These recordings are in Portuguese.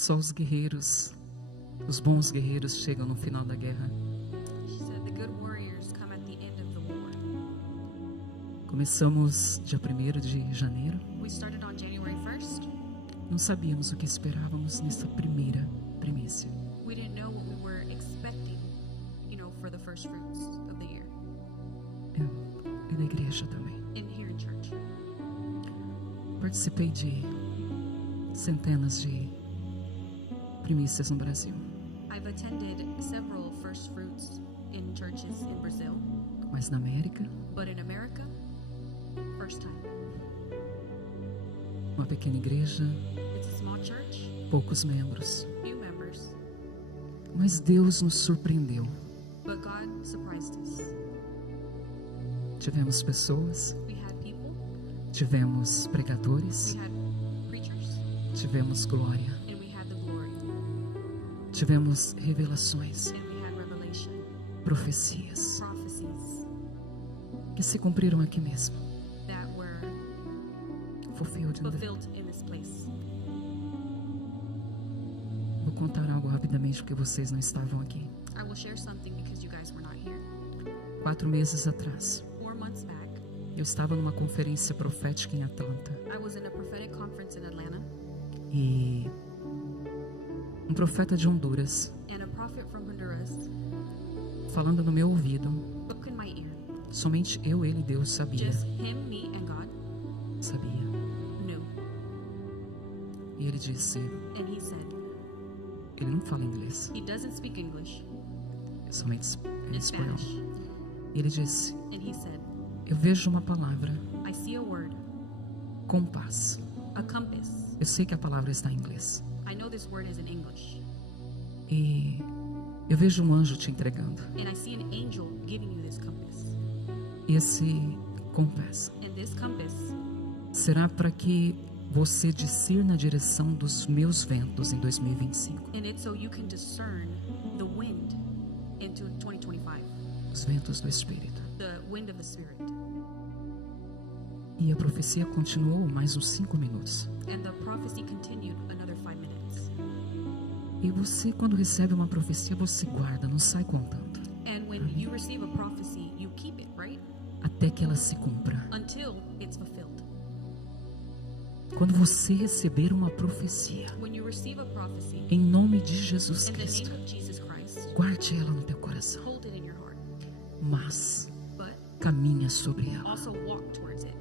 Só os guerreiros, os bons guerreiros chegam no final da guerra. She said the good warriors come at the end of the war. Começamos dia 1º de janeiro. We started on January 1st. Não sabíamos o que esperávamos nessa primeira primícia. We didn't know what we were expecting, for the first fruits of the year. E na igreja também. And here in church. Participei de centenas de primícias no Brasil. I've attended several first fruits in churches in Brazil, Mas na América, but in America, first time. uma pequena igreja, It's a small church, poucos membros. few members, Mas Deus nos surpreendeu. but God surprised us. Tivemos pessoas, We had people, tivemos pregadores, we had preachers, tivemos glória, and we had the glory, tivemos revelações, and we had revelation, profecias prophecies que se cumpriram aqui mesmo. that were Fulfilled in the- fulfilled in this place. Vou contar algo rapidamente porque vocês não estavam aqui. I will share something because you guys were not here. 4 meses atrás, 4 months back, eu estava numa conferência profética em Atlanta I was in a prophetic conference in Atlanta, e um profeta de Honduras and a prophet from Honduras falando no meu ouvido, spoke in my ear. somente eu, ele e Deus sabia, Just him, me, and God sabia. knew. E ele disse, And he said, ele não fala inglês, he doesn't speak English, somente in espanhol. Spanish. E ele disse, And he said, eu vejo uma palavra, I see a word, compás. a compass. Eu sei que a palavra está em inglês. I know this word is in English. E eu vejo um anjo te entregando. And I see an angel giving you this compass. E esse compás And this compass será para que você discirna a direção dos meus ventos em 2025. and it's so you can discern the wind into 2025, Os ventos do Espírito. the wind of the Spirit. E a profecia continuou mais uns 5 minutos. And the prophecy continued another 5 minutes. E você, quando recebe uma profecia, você guarda, não sai contando. And when you receive a prophecy, you keep it, right? Até que ela se cumpra. Until it's fulfilled. Quando você receber uma profecia, When you receive a prophecy, em nome de Jesus in the Cristo, name of Jesus Christ, guarde ela no teu coração. hold it in your heart. Mas But caminha sobre ela. also walk towards it.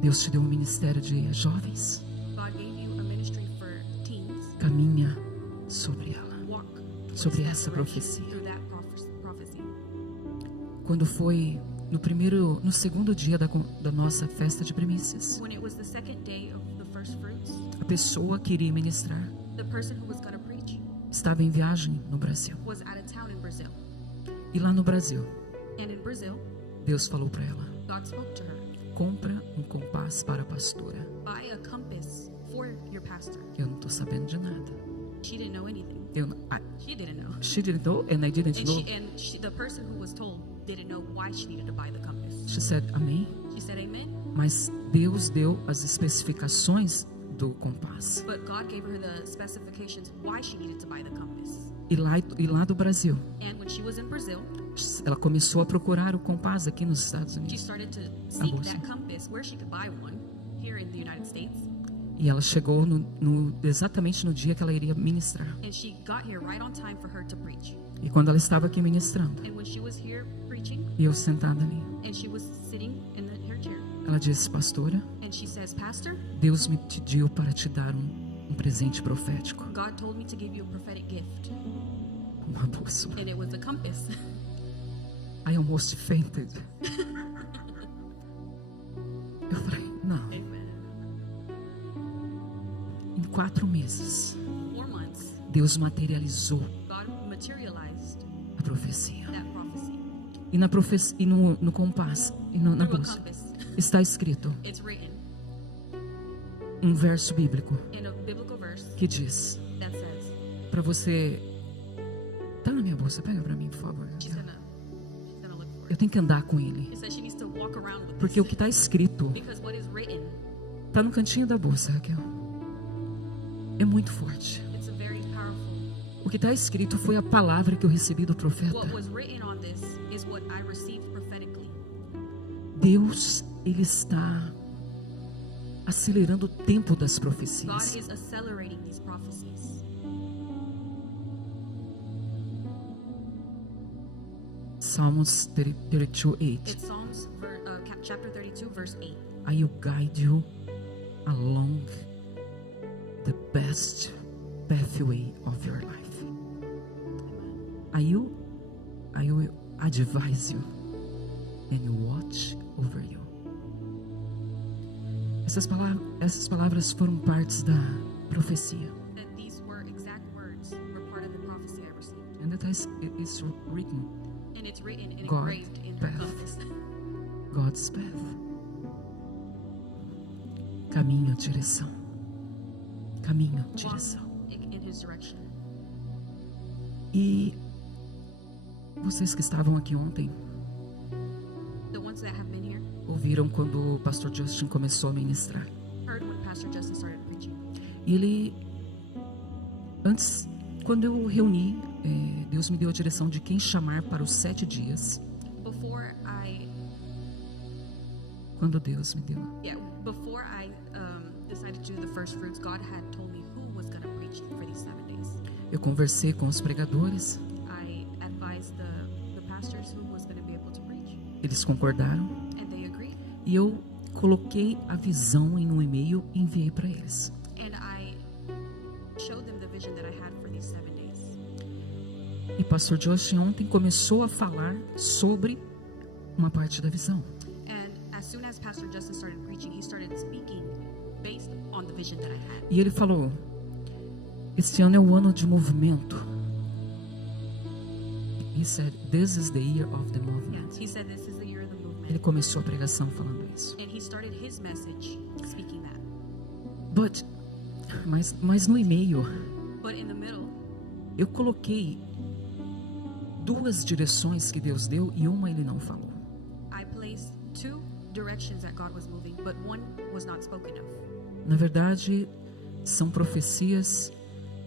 Deus te deu um ministério de jovens. God gave you a ministry for teens. Caminha sobre ela. Walk towards Sobre that essa direction, profecia. through that prophecy. Quando foi no segundo dia da nossa festa de primícias, When it was the second day of the first fruits, a pessoa que iria ministrar the person who was going to preach estava em viagem no Brasil. was out of town in Brazil. E lá no Brasil, And in Brazil, Deus falou para ela: God spoke to her. compra um compás para a pastora. Buy a compass for your pastor. Eu não estou sabendo de nada. She didn't know anything. She didn't know. She didn't know and I didn't know. The person who was told didn't know why she needed to buy the compass. She said, amém. She said amen. Mas Deus deu as especificações do compás. But God gave her the specifications why she needed to buy the compass. E lá do Brasil, And when she was in Brazil, ela começou a procurar o compás aqui nos Estados she Unidos. started to seek bolsa. that compass where she could buy one here in the United States. E ela chegou exatamente no dia que ela iria ministrar. And she got here right on time for her to preach. E quando ela estava aqui ministrando, And when she was here preaching, e eu sentada ali, and she was sitting in her chair, ela disse, pastora, and she says, Pastor, Deus me pediu para te dar um presente profético. God told me to give you a prophetic gift. Uma bolsa. And it was a compass. I almost fainted. Eu falei, não. Amen. Em 4 meses, 4 months, Deus materializou God materialized a profecia. that prophecy E na profecia, e no compás, e na through a bolsa, compass. está escrito It's written um verso bíblico in a biblical verse que diz, that says, para você, tá na minha bolsa, pega para mim, por favor. she's gonna look for Eu it. tenho que andar com ele, It says she needs to walk around with porque o this. que está escrito Because what is written Tá no cantinho da bolsa, Raquel. É muito forte. It's a very powerful. O que está escrito foi a palavra que eu recebi do profeta. What was written on this is what I received prophetically. Deus, Ele está acelerando o tempo das God profecias. is accelerating these prophecies. Psalms 32:8. It's Psalms chapter 32, verse 8. I will guide you along the best pathway of your life. I will advise you and watch over you. Essas palavras foram partes da profecia. That these were exact words were part of the prophecy I received. And it is written, And it's written and God engraved in her path. compass. God's path. Caminho, direção. Caminho, direção. Walk in his direction. E vocês que estavam aqui ontem The ones that have been here ouviram quando o pastor Justin começou a ministrar. heard when Pastor Justin started preaching. E ele, antes, quando eu reuni, Deus me deu a direção de quem chamar para os 7 dias. Quando Deus me deu. Before I decided to do the first fruits, God had told me who was going to preach for these 7 days. Eu conversei com os pregadores. I advised the pastors who was going to be able to preach. Eles concordaram. And they agreed. E eu coloquei a visão em um e-mail e enviei para eles. And I showed them the vision that I had for these 7 days. E pastor Josh ontem começou a falar sobre uma parte da visão. And as soon as Pastor Justin started preaching, he started speaking based on the vision that I had. E ele falou: este ano é o ano de movimento. He said, this is the year of the movement. He said this is the year of the movement. Ele começou a pregação falando isso. And he started his message speaking that. Mas no e-mail But in the middle, eu coloquei 2 direções que Deus deu e uma ele não falou. I placed 2 directions that God was moving, but one was not spoken of. Na verdade, são profecias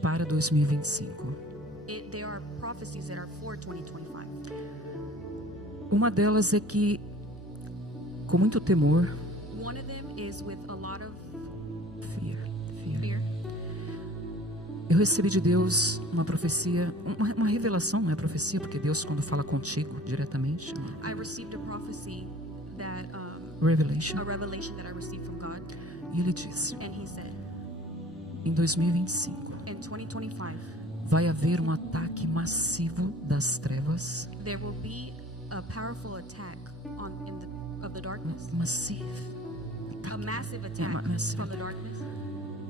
para 2025. They are prophecies that are for 2025. Uma delas é que, com muito temor, One of them is with a lot of fear, fear. eu recebi de Deus uma profecia, uma revelação, não é profecia, porque Deus, quando fala contigo diretamente, I received a prophecy that revelation, a revelation that I received from God, e ele disse: and he said, em 2025 in 2025, vai haver um ataque massivo das trevas, there will be a powerful attack of the darkness, massivo, a massive attack massive from the attack. darkness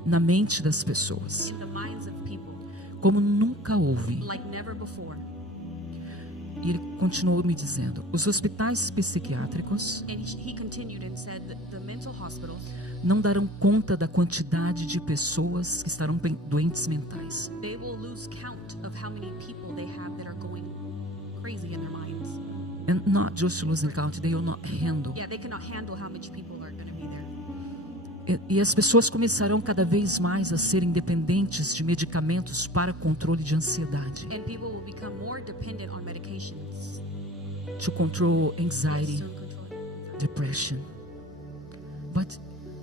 na mente das pessoas, in the minds of people como nunca houve. like never before. E ele continuou me dizendo: os hospitais psiquiátricos And he continued and said that the mental hospitals, não darão conta da quantidade de pessoas que estarão doentes mentais. they will lose count of how many people they have that are going crazy in their minds. And not just losing count, they will not handle. Yeah, they cannot handle how much people are going to be there. E as pessoas começarão cada vez mais a serem dependentes de medicamentos para controle de ansiedade, And people will become more dependent on medications to control anxiety, to control. depression. But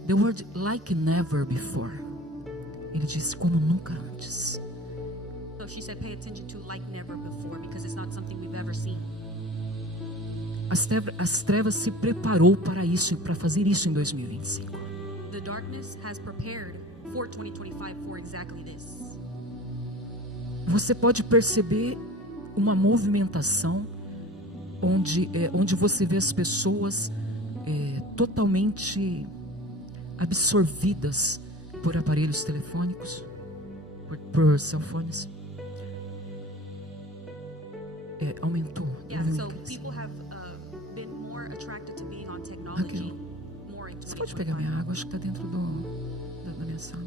the word like never before. Ele disse como nunca antes. So she said, pay attention to like never before, because it's not something we've ever seen. As trevas se preparou para isso e para fazer isso em 2025. The darkness has prepared for 2025 for exactly this. Você pode perceber uma movimentação onde você vê as pessoas totalmente absorvidas por aparelhos telefônicos, por cellphones. Aumentou. Yeah, so people have been more attracted to being on technology more in Você pode pegar 2025. minha água? Acho que está dentro da minha sala.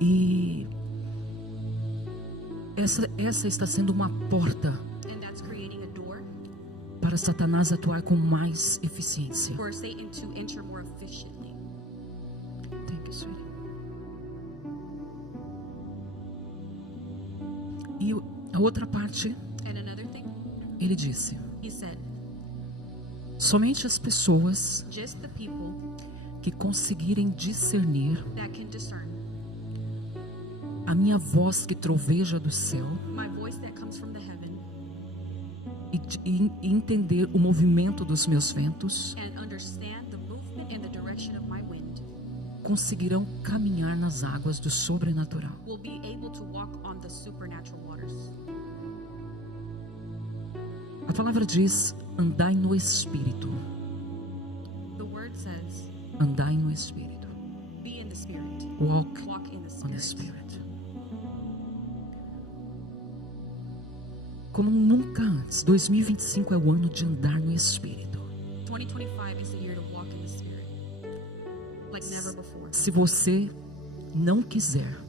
E essa está sendo uma porta And that's creating a door para Satanás atuar com mais eficiência. for Satan to enter more efficiently. sweetie. E a outra parte, And another thing, ele disse: he said, somente as pessoas just the people que conseguirem discernir that can discern a minha voz que troveja do céu my voice that comes from the heaven e entender o movimento dos meus ventos, and understand the movement and the direction of my wind conseguirão caminhar nas águas do sobrenatural. will be able to walk on the supernatural waters. A palavra diz: andai no Espírito. The word says, Andai no Espírito. be in the Spirit. Walk Walk in the on the Spirit. Spirit. Como nunca antes, 2025 é o ano de andar no Espírito. 2025 is the year to walk in the Spirit like never before. Se você não quiser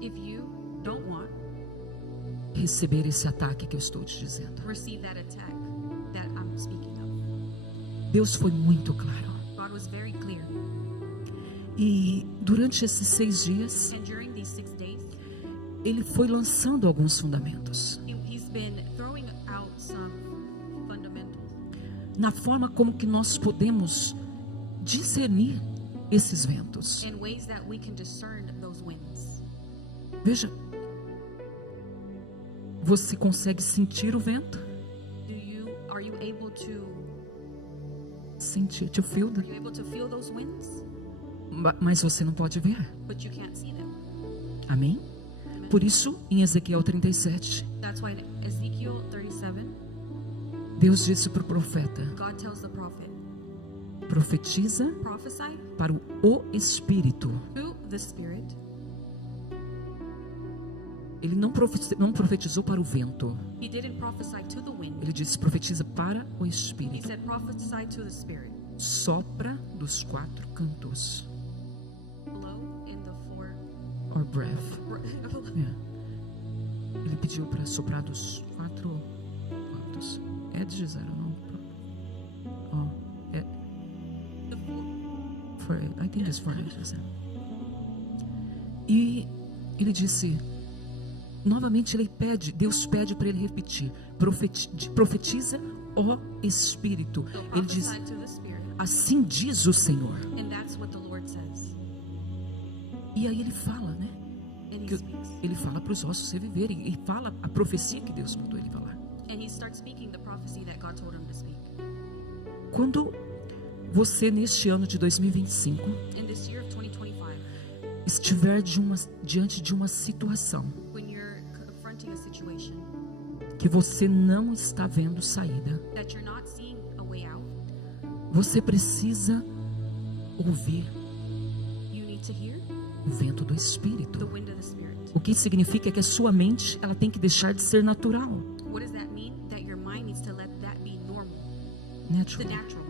If you don't want, receber esse ataque que eu estou te dizendo, receive that attack that I'm speaking of. Deus foi muito claro. God was very clear. E durante esses 6 dias, And during these 6 days, Ele foi lançando alguns fundamentos he's been throwing out some fundamentals na forma como que nós podemos discernir esses ventos. in ways that we can discern those winds. Veja, você consegue sentir o vento? Are you able to Sentir, to feel are you able to feel those winds? mas você não pode ver. But you can't see them. Amém? Por isso, em Ezequiel 37, That's why in Ezekiel 37, Deus disse para o profeta: God tells the prophet, profetiza prophesy para o Espírito. to the Spirit. Ele não profetizou para o vento. He didn't prophesy to the wind. Ele disse: profetiza para o He Espírito. said prophesy to the Spirit. Sopra dos 4 cantos. Blow in the four. Or breath. É. Ele pediu para soprar dos 4 cantos. É de zero, não? Oh, é. The four. For, I think it's for edges. E ele disse, novamente Deus pede para ele repetir: profetiza, ó Espírito. So Ele diz: prophesy to the Spirit. assim diz o Senhor. And that's what the Lord says. E aí ele fala, né? And he Que speaks. ele fala para os ossos reviverem. E fala a profecia que Deus mandou ele falar. And he starts speaking the prophecy that God told him to speak. Quando você, neste ano de 2025, In this year of 2025, estiver diante de uma situação when you're confronting a situation que você não está vendo saída, that you're not seeing a way out, você precisa ouvir you need to hear o vento do the Espírito. wind of the Spirit. O que significa que a sua mente, ela tem que deixar de ser natural, What does that mean? That your mind needs to let that be normal, natural. the natural.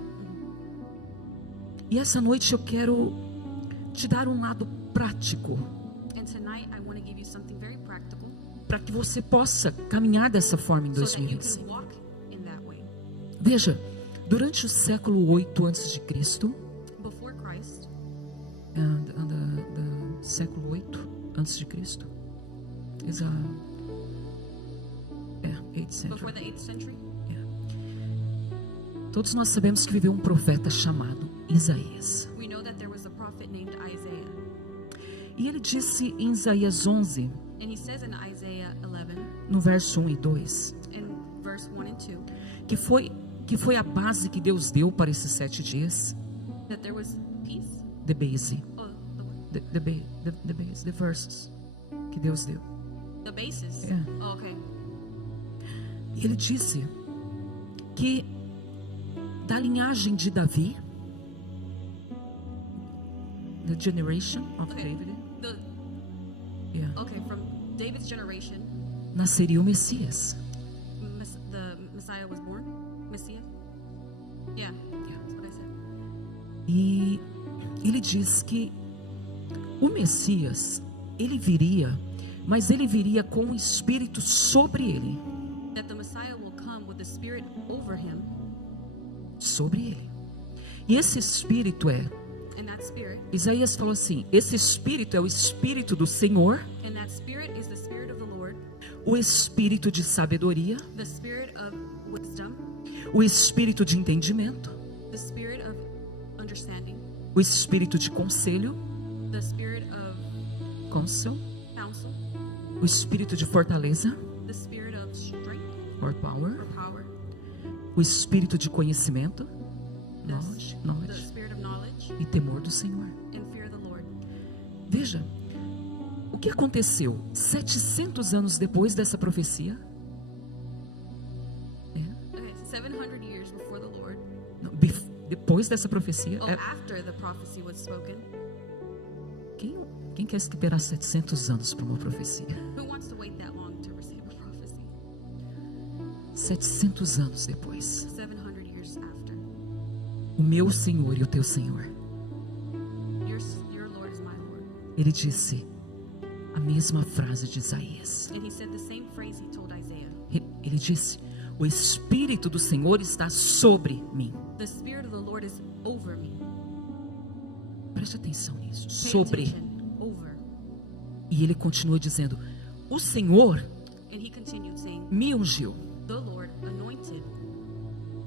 E essa noite eu quero te dar um lado prático And tonight I want to give you something very practical para que você possa caminhar dessa forma em so that you 2025. can walk in that way. Veja, durante o século 8 antes de Cristo, Before Christ, the século 8 antes de Cristo, is 8th century. before the 8th century, Todos nós sabemos que viveu um profeta chamado Isaías. we know that there was a prophet named Isaiah. E ele disse em Isaías 11, And he says in Isaiah 11, no verso 1 e 2, in verse 1 and 2, que foi a base que Deus deu para esses 7 dias, that there was peace. the base, Oh, the base, the verses que Deus deu. the basis. Yeah. Oh, okay. E ele disse que da linhagem de Davi, the generation of Okay. David, The okay, from David's generation, nasceria o Messias. the Messiah was born. Messiah. Yeah, that's what I said. E ele diz que o Messias, ele viria, mas ele viria com o Espírito sobre ele. That the Messiah will come with the Spirit over him, Sobre ele. E esse Espírito é And that spirit, Isaías falou assim: esse espírito é o espírito do Senhor, and that spirit is the spirit of the Lord, o espírito de sabedoria, the spirit of wisdom, o espírito de entendimento, the spirit of understanding, o espírito de conselho, the spirit of counsel, counsel, o espírito de fortaleza, the spirit of strength or power, or power, o espírito de conhecimento, the, knowledge, the knowledge spirit of knowledge, e temor do Senhor. and fear of the Lord. Veja, o que aconteceu 700 anos depois dessa profecia? Okay, 700 years before the Lord, Não, depois dessa profecia, after the prophecy was spoken. quem quer esperar 700 anos para uma profecia? Who wants to wait that long to receive a prophecy? 700 anos depois, 700 years after. o meu Senhor e o teu Senhor, Your Lord is my Lord. ele disse a mesma frase de Isaías. And he said the same phrase he told Isaiah. Ele disse: o Espírito do Senhor está sobre mim. The spirit of the Lord is over me. Preste atenção nisso. Pay Sobre. attention. Over. E ele continua dizendo: o Senhor And he continued saying, me ungiu the Lord anointed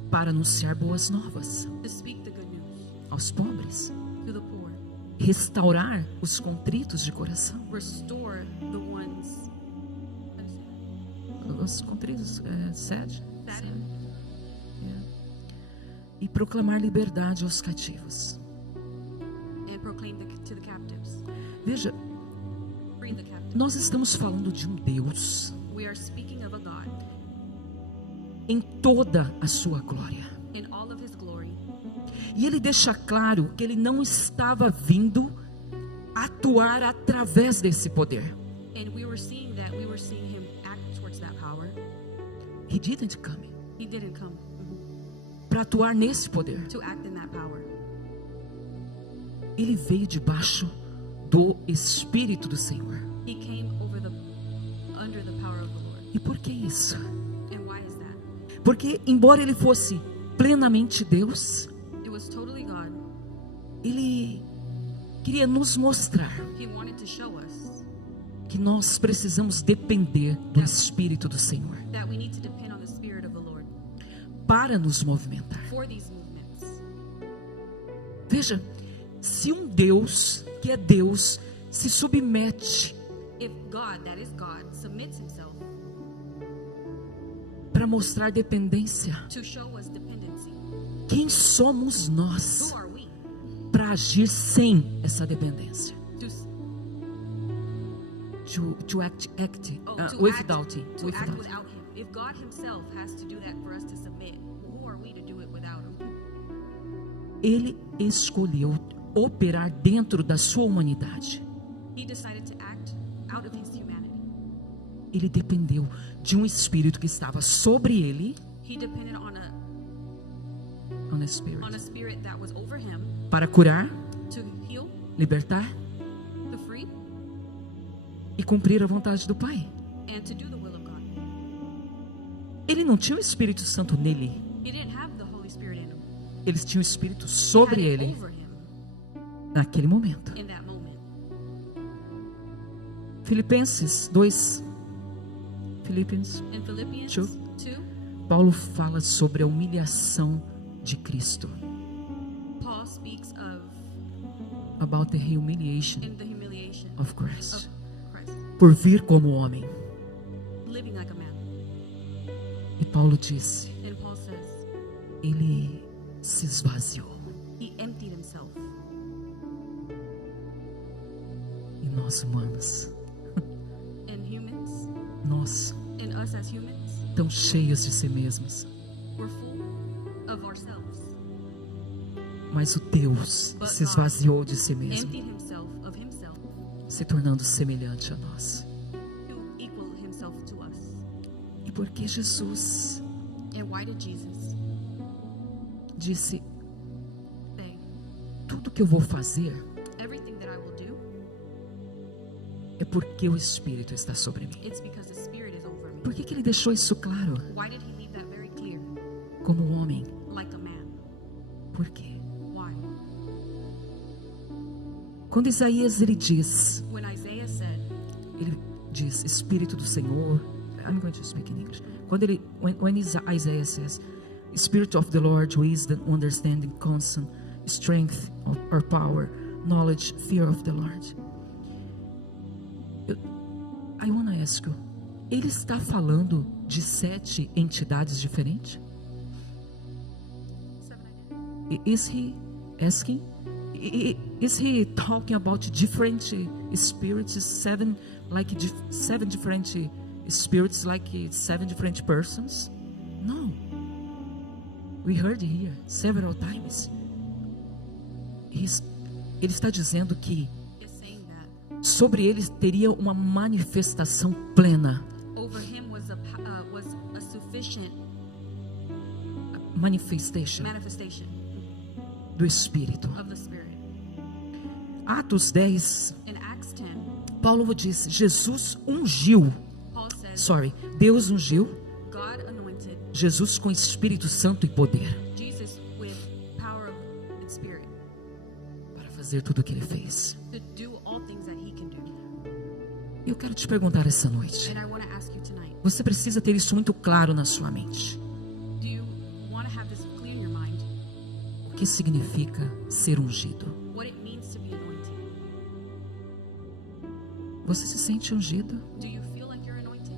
para anunciar boas novas to speak the good news aos pobres, to the poor, restaurar os contritos de coração. restore the ones Os contritos, sede. saddened, E proclamar liberdade aos cativos. and proclaim to the captives. Veja, Free the captives. nós estamos falando de um Deus We are speaking of a God em toda a sua glória. in all of his glory. E ele deixa claro que ele não estava vindo atuar através desse poder. And we were seeing him act towards that power. He didn't come He didn't come para atuar nesse poder. to act in that power. Ele veio debaixo do Espírito do Senhor. He came under the power of the Lord. E por que isso? And why is that? Porque embora ele fosse plenamente Deus, It was totally God. ele queria nos mostrar He wanted to show us que nós precisamos depender do Espírito do Senhor that we need to depend on the Spirit of the Lord para nos movimentar. for these movements. Veja, se um Deus que é Deus se submete If God, that is God, submits himself para mostrar dependência, to show us dependency, quem somos nós who are we para agir sem essa dependência? To act without him. without him? If God himself has to do that for us to submit, who are we to do it without him? Ele escolheu operar dentro da sua humanidade. He decided to act out of his humanity. Ele dependeu de um espírito que estava sobre ele, He depended on a spirit, a spirit that was over him para curar, to heal, libertar to free, e cumprir a vontade do Pai. and to do the will of God. Ele não tinha o Espírito Santo nele, He didn't have the Holy Spirit in him. ele tinha o Espírito He sobre had it ele over him naquele momento. in that moment. Filipenses 2. Philippians, In Philippians Two. 2, Paulo fala sobre a humilhação de Cristo. Paul speaks of About the humiliation in the humiliation of Christ. of Christ, Por vir como homem. living like a man. E Paulo disse, And Paul says, ele se esvaziou. he emptied himself. E nós humanos, And humans, nós and us as humans, tão cheios de si mesmos. we're full of ourselves. Mas o Deus But se esvaziou de si mesmo, Emptied himself of himself se tornando semelhante a nós. to equal himself to us. E porque Jesus And why did Jesus disse, say, tudo que eu vou fazer everything that I will do, é porque o Espírito está sobre mim. it's because the Spirit is over me? Por que ele deixou isso claro? Why did he leave that very clear? Como homem. Like a man. Por quê? Why? Quando Isaías ele diz, when Isaiah said, ele diz Espírito do Senhor. I'm going to speak in English. Quando ele, when Isaiah says, Spirit of the Lord, wisdom, understanding, counsel, strength or power, knowledge, fear of the Lord. I want to ask you, ele está falando de 7 entidades diferentes? Is he asking? Is he talking about different spirits, 7 different spirits, like 7 different persons? No. We heard here several times. Ele está dizendo que sobre ele teria uma manifestação plena. over him was a sufficient manifestation do Espírito. of the Spirit. Atos 10, In Acts 10, Paulo diz, Jesus ungiu, Paul says, Deus ungiu God anointed Jesus com Espírito Santo e poder Jesus with power and spirit para fazer tudo o que ele fez. to do all things that he can do. Eu quero te perguntar essa noite, And I want to ask you tonight, você precisa ter isso muito claro na sua mente. do you want to have this clear in your mind? O que significa ser ungido? What it means to be anointed? Você se sente ungido? Do you feel like you're anointed?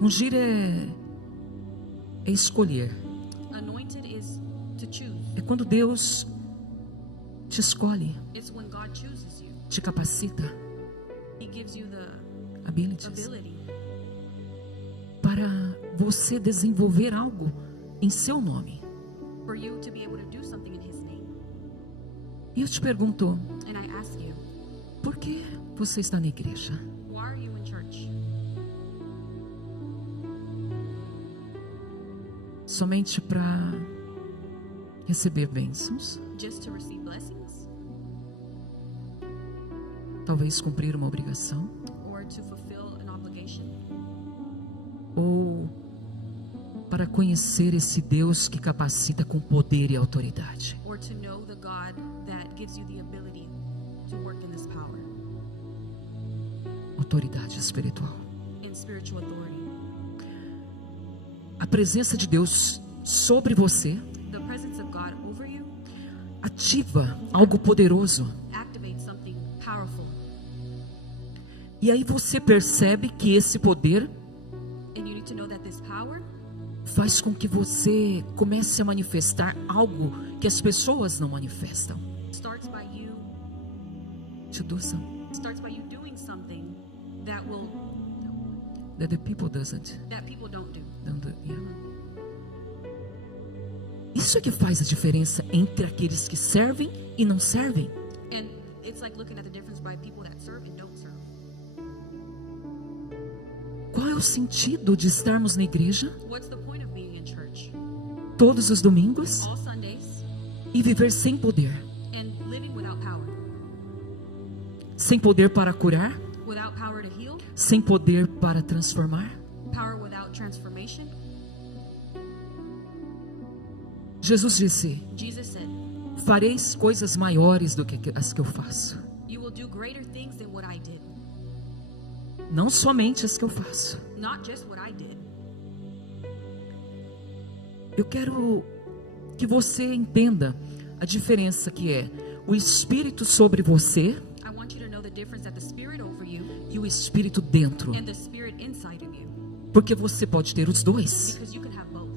Ungir é escolher. Anointed is to choose. É quando Deus te escolhe, It's when God chooses you. te capacita, He gives you the abilities, ability para você desenvolver algo em seu nome. for you to be able to do something in his name. E eu te pergunto, And I ask you, por que você está na igreja? why are you in church? Somente para receber bênçãos? Just to receive blessings? Talvez cumprir uma obrigação? Or to fulfill an obligation? Ou para conhecer esse Deus que capacita com poder e autoridade? Or to know the God that gives you the ability to work in this power Autoridade espiritual. and spiritual authority? A presença de Deus sobre você The presence of God over you ativa algo poderoso. activates something powerful. E aí você percebe que esse poder And you need to know that this power faz com que você comece a manifestar algo que as pessoas não manifestam. starts by you doing something that That the people doesn't. that people don't do. Yeah. Isso é que faz a diferença entre aqueles que servem e não servem. And it's like looking at the difference by people that serve and don't serve. Qual é o sentido de estarmos na igreja What's the point of being in church todos os domingos all Sundays e viver sem poder? and living without power? Sem poder para curar, Without power to heal, sem poder para transformar. power without transformation. Jesus disse, Jesus said, fareis coisas maiores do que as que eu faço. you will do greater things than what I did. Não somente as que eu faço. Not just what I did. Eu quero que você entenda a diferença que é o Espírito sobre você I want you to know the difference that the Spirit over you e o Espírito dentro. and the Spirit inside of you. Porque você pode ter os dois. Because you can have both.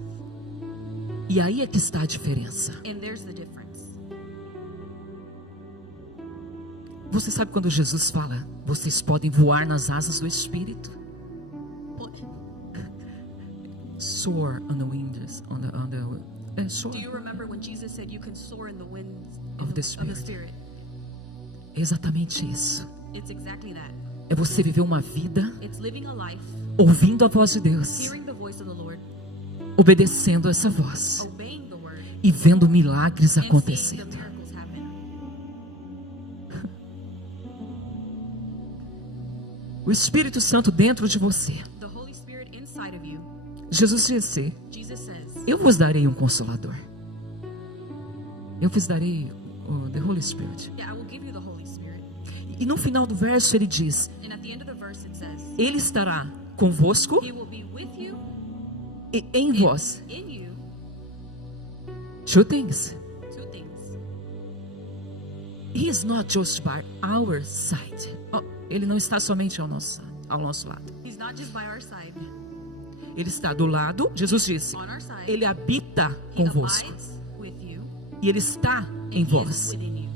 E aí é que está a diferença. And there's the difference. Você sabe quando Jesus fala, vocês podem voar nas asas do Espírito? Soar on the winds, soar. Do you remember when Jesus said you can soar in the winds Of the Spirit. É exatamente isso. It's exactly that. É você viver uma vida It's living a life, ouvindo a voz de Deus, hearing the voice of the Lord, obedecendo essa voz obeying the word, e vendo milagres and seeing the acontecendo. miracles happen. O Espírito Santo dentro de você. The Holy Spirit inside of you. Jesus disse, Jesus says, eu vos darei um consolador. Eu vos darei the Holy Spirit. Yeah, I will give you the Holy Spirit. E no final do verso ele diz: And at the end of the verse it says, Ele estará convosco He will be with you, e em vós. in you, Two things. two things. He is not just by our side. Oh, ele não está somente ao nosso lado. He's not just by our side, Ele está do lado, Jesus disse, on our side. Ele habita He convosco. abides with you, E Ele está em and He is vós. within you.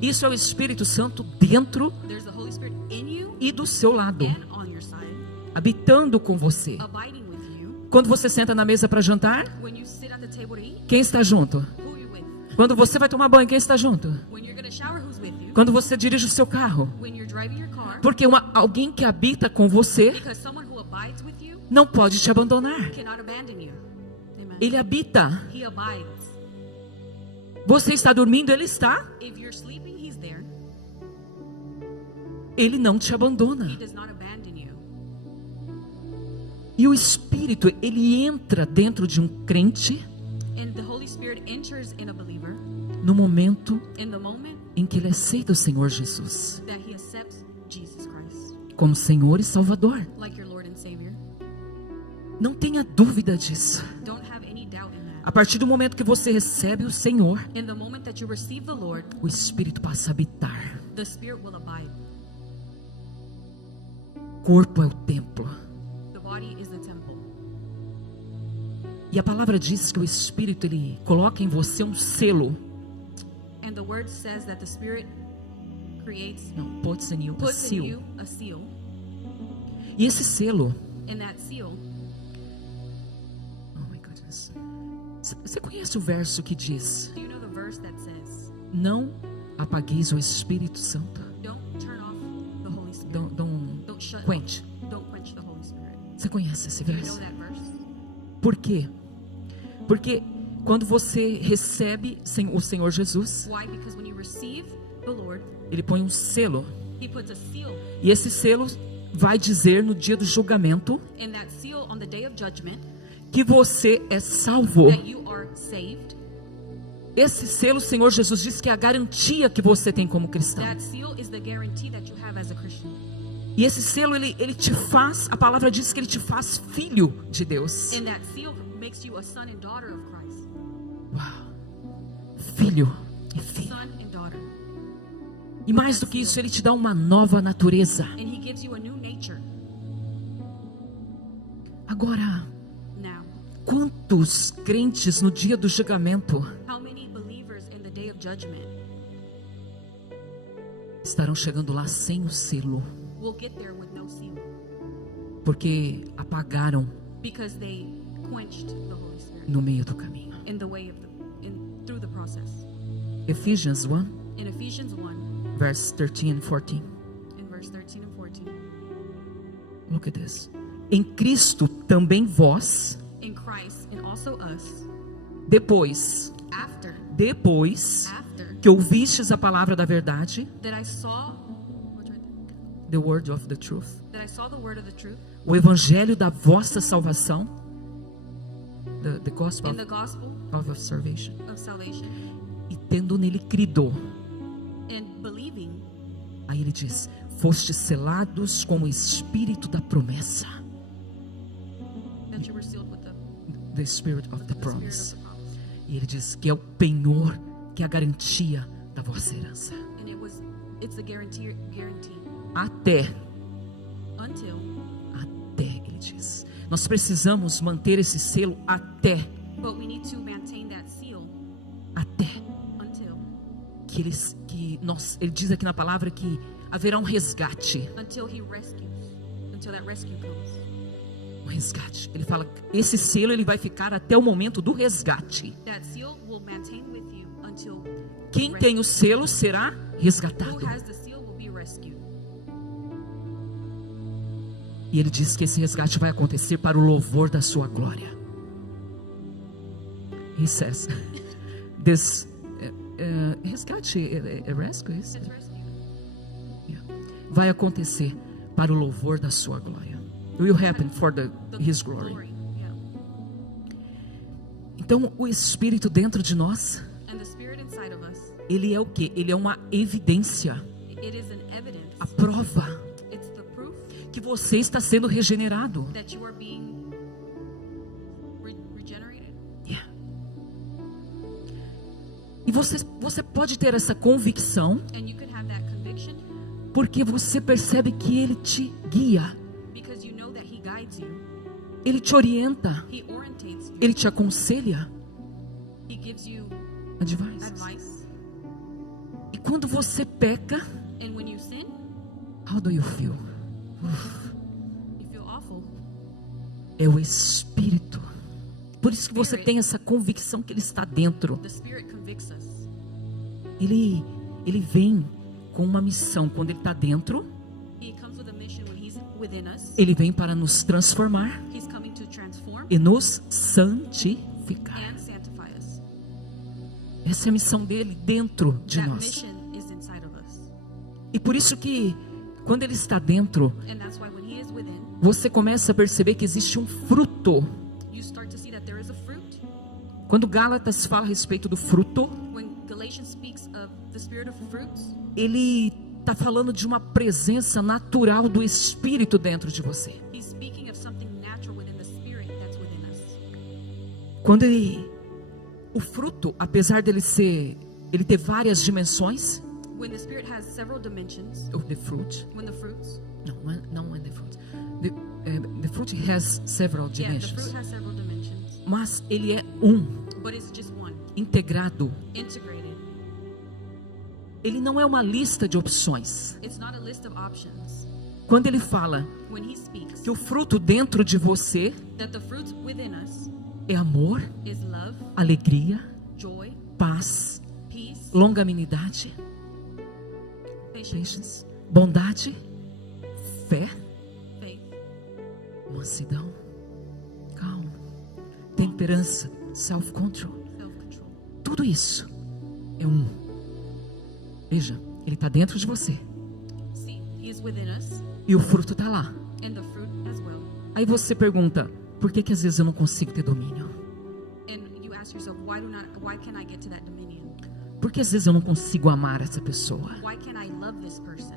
Isso é o Espírito Santo dentro There's the Holy Spirit in you e do seu lado, and on your side, habitando com você. abiding with you. Quando você senta na mesa para jantar, When you sit at the table to eat, quem está junto? who are you with? Quando você vai tomar banho, quem está junto? When you're going to shower, who's with you? Quando você dirige o seu carro. When you're driving your car, Porque alguém que habita com você because someone who abides with you não pode te abandonar. cannot abandon you. Amen. Ele habita. He abides. Você está dormindo, Ele está. If you're sleeping, He's there. Ele não te He abandona. does not abandon you. E o Espírito, ele entra dentro de um crente And the Holy Spirit enters in a believer no momento in the moment em que ele aceita o Senhor Jesus that he accepts Jesus Christ como Senhor e Salvador. like your Lord and Savior. Não tenha dúvida disso. Don't have any doubt in that. A partir do momento que você recebe o Senhor, In the moment that you receive the Lord, o Espírito passa a habitar. the Spirit will abide. O corpo é o templo. The body is the temple. E a palavra diz que o Espírito, ele coloca em você um selo. And the word says that the Spirit creates, Não, puts in you a puts in seal. you a seal. E esse selo, And that seal, oh my goodness. Você conhece o verso que diz: do you know the verse that says, Não apagueis o Espírito Santo. don't turn off the Holy Spirit. Don't Don't shut quench. Don't quench the Holy Spirit. Você conhece esse Do you know verso? that verse? Por quê? Porque quando você recebe o Senhor Jesus, Why? Because when you receive the Lord, Ele põe um selo. He puts a seal. E esse selo vai dizer no dia do julgamento And that seal on the day of judgment, que você é salvo. that you are saved. Esse selo, o Senhor Jesus diz que é a garantia que você tem como cristão. That seal is the guarantee that you have as a Christian. E esse selo, ele te faz, a palavra diz que ele te faz filho de Deus. And that seal makes you a son and daughter of Christ. Uau. Filho e filha. Son and daughter. E mais do que isso, ele te dá uma nova natureza. And He gives you a new nature. Agora, Now, quantos crentes no dia do julgamento how many believers in the day of judgment estarão chegando lá sem o selo? will get there with no seal? Porque apagaram Because they quenched the Holy Spirit no meio do caminho. in the way of through the process. Ephesians 1, In Ephesians 1, verse 13 and 14. in verse 13 and 14. Look at this. Em Cristo também vós, In Christ and also us, depois after que ouvistes a palavra da verdade, that I saw the word of the truth, the word of the truth, o evangelho da vossa salvação, the gospel in the gospel of salvation, of salvation, e tendo nele crido, and believing, aí ele diz, fostes selados com o espírito da promessa, that you were sealed with the spirit of the the spirit promise. of the promise. E ele diz que é o penhor, que é a garantia da vossa herança. And it's a guarantee Até, until, ele diz. Nós precisamos manter esse selo até but we need to maintain that seal until ele diz aqui na palavra que haverá um resgate. until that rescue comes. Um resgate. Ele fala, esse selo ele vai ficar até o momento do resgate. That seal will maintain with you until Quem tem o selo será who resgatado. has the seal will be rescued. E ele diz que esse resgate vai acontecer para o louvor da sua glória. He says, this resgate, rescue, It's rescue. vai acontecer para o louvor da sua glória. Will happen for His glory. Yeah. Então, o Espírito dentro de nós, And the Spirit inside of us, Ele é o quê? Ele é uma evidência, It is an evidence. a prova It's the proof que você está sendo regenerado. that you are being regenerated. Yeah. E você pode ter essa convicção And you could have that conviction porque você percebe que Ele te guia, because you know that He guides you. Ele te orienta, He orientates you. Ele te aconselha. He gives you Advice. advice. E quando você peca, And when you sin, how do you feel? you feel awful. É o Espírito. Por isso que você tem essa convicção que Ele está dentro. The Spirit convicts us. Ele vem com uma missão. Quando Ele está dentro, He comes with a mission when He's within us. Ele vem para nos transformar He's coming to transform e nos santificar. and sanctify us. Essa é a missão dele dentro de That nós. mission is inside of us. E por isso que quando Ele está dentro, And that's why when He is within, você começa a perceber que existe um fruto. you start to see that there is a fruit. Quando Gálatas fala a respeito do fruto, When Galatians speaks of the spirit of fruits, ele está falando de uma presença natural do Espírito dentro de você. he's speaking of something natural within the Spirit that's within us. Quando o fruto, apesar dele ter várias dimensões, When the Spirit has several dimensions, the fruit, when the fruits, não when the fruit, the fruit has several yeah, the dimensions, fruit has several dimensions, mas ele é um, but it's just one, integrado. integrated. Ele não é uma lista de opções. It's not a list of options. Quando ele fala When He speaks, que o fruto dentro de você that the fruits within us é amor, is love, alegria, joy, paz, peace, longanimidade, patience, patience, bondade, fé, faith, mansidão, calma, temperança, self-control. self-control. Tudo isso é um. Veja, ele está dentro de você See, He is within us, e o fruto está lá. and the fruit as well. Aí você pergunta, por que às vezes eu não consigo ter domínio? And you ask yourself, why can I get to that dominion? Por que às vezes eu não consigo amar essa pessoa? Why can I love this person?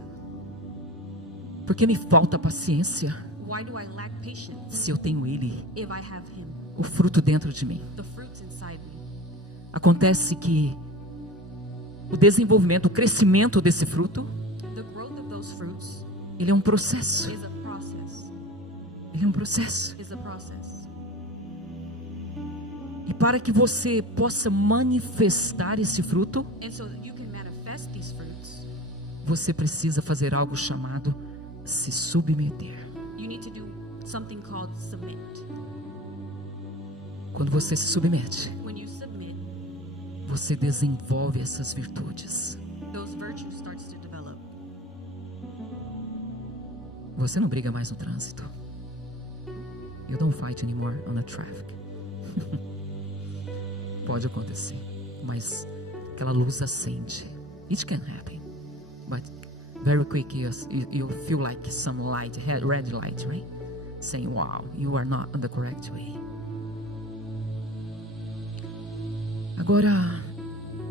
Por que me falta paciência Why do I lack patience se eu tenho ele, if I have Him? o fruto dentro de mim? The fruits inside me. Acontece que o desenvolvimento, o crescimento desse fruto, The growth of those fruits ele é um processo. is a process. Ele é um processo. Is a process. E para que você possa manifestar esse fruto, And so that you can manifest these fruits, você precisa fazer algo chamado se submeter. you need to do something called submit. Quando você se submete, When you submit, você desenvolve essas virtudes. those virtues starts to develop. Você não briga mais no trânsito. You don't fight anymore on the traffic. Pode acontecer, mas aquela luz acende. It can happen, but very quick you feel like some light, red light, right? Saying, wow, you are not on the correct way. Agora,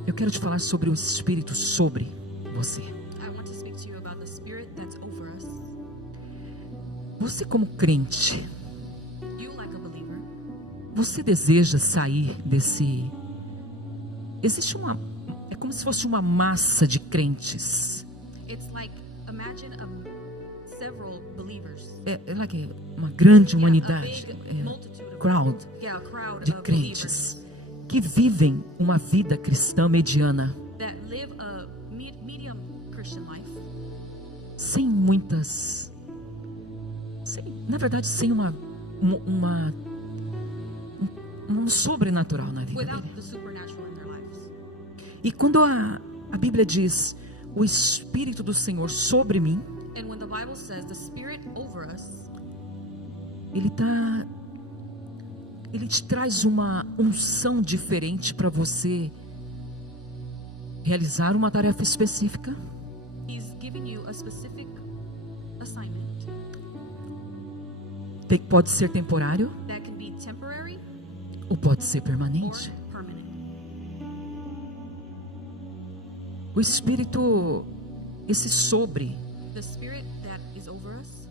eu quero te falar sobre o Espírito sobre você. I want to speak to you about the Spirit that's over us. Você como crente, You, like a believer, você deseja sair desse... Existe é como se fosse uma massa de crentes. it's like, imagine several believers. É like uma grande Yeah, humanidade, a big multitude of crowd yeah, a crowd de of crentes believers que vivem uma vida cristã mediana, that live a medium Christian life, sem muitas... na verdade, sem um sobrenatural na vida without dele. the supernatural in their lives. E quando a Bíblia diz o Espírito do Senhor sobre mim, And when the Bible says the Spirit over us, Ele te traz uma unção diferente para você realizar uma tarefa específica. He's giving you a specific assignment Pode ser temporário that can be temporary ou pode ser or permanente. permanent. O Espírito, esse sobre, The spirit that is over us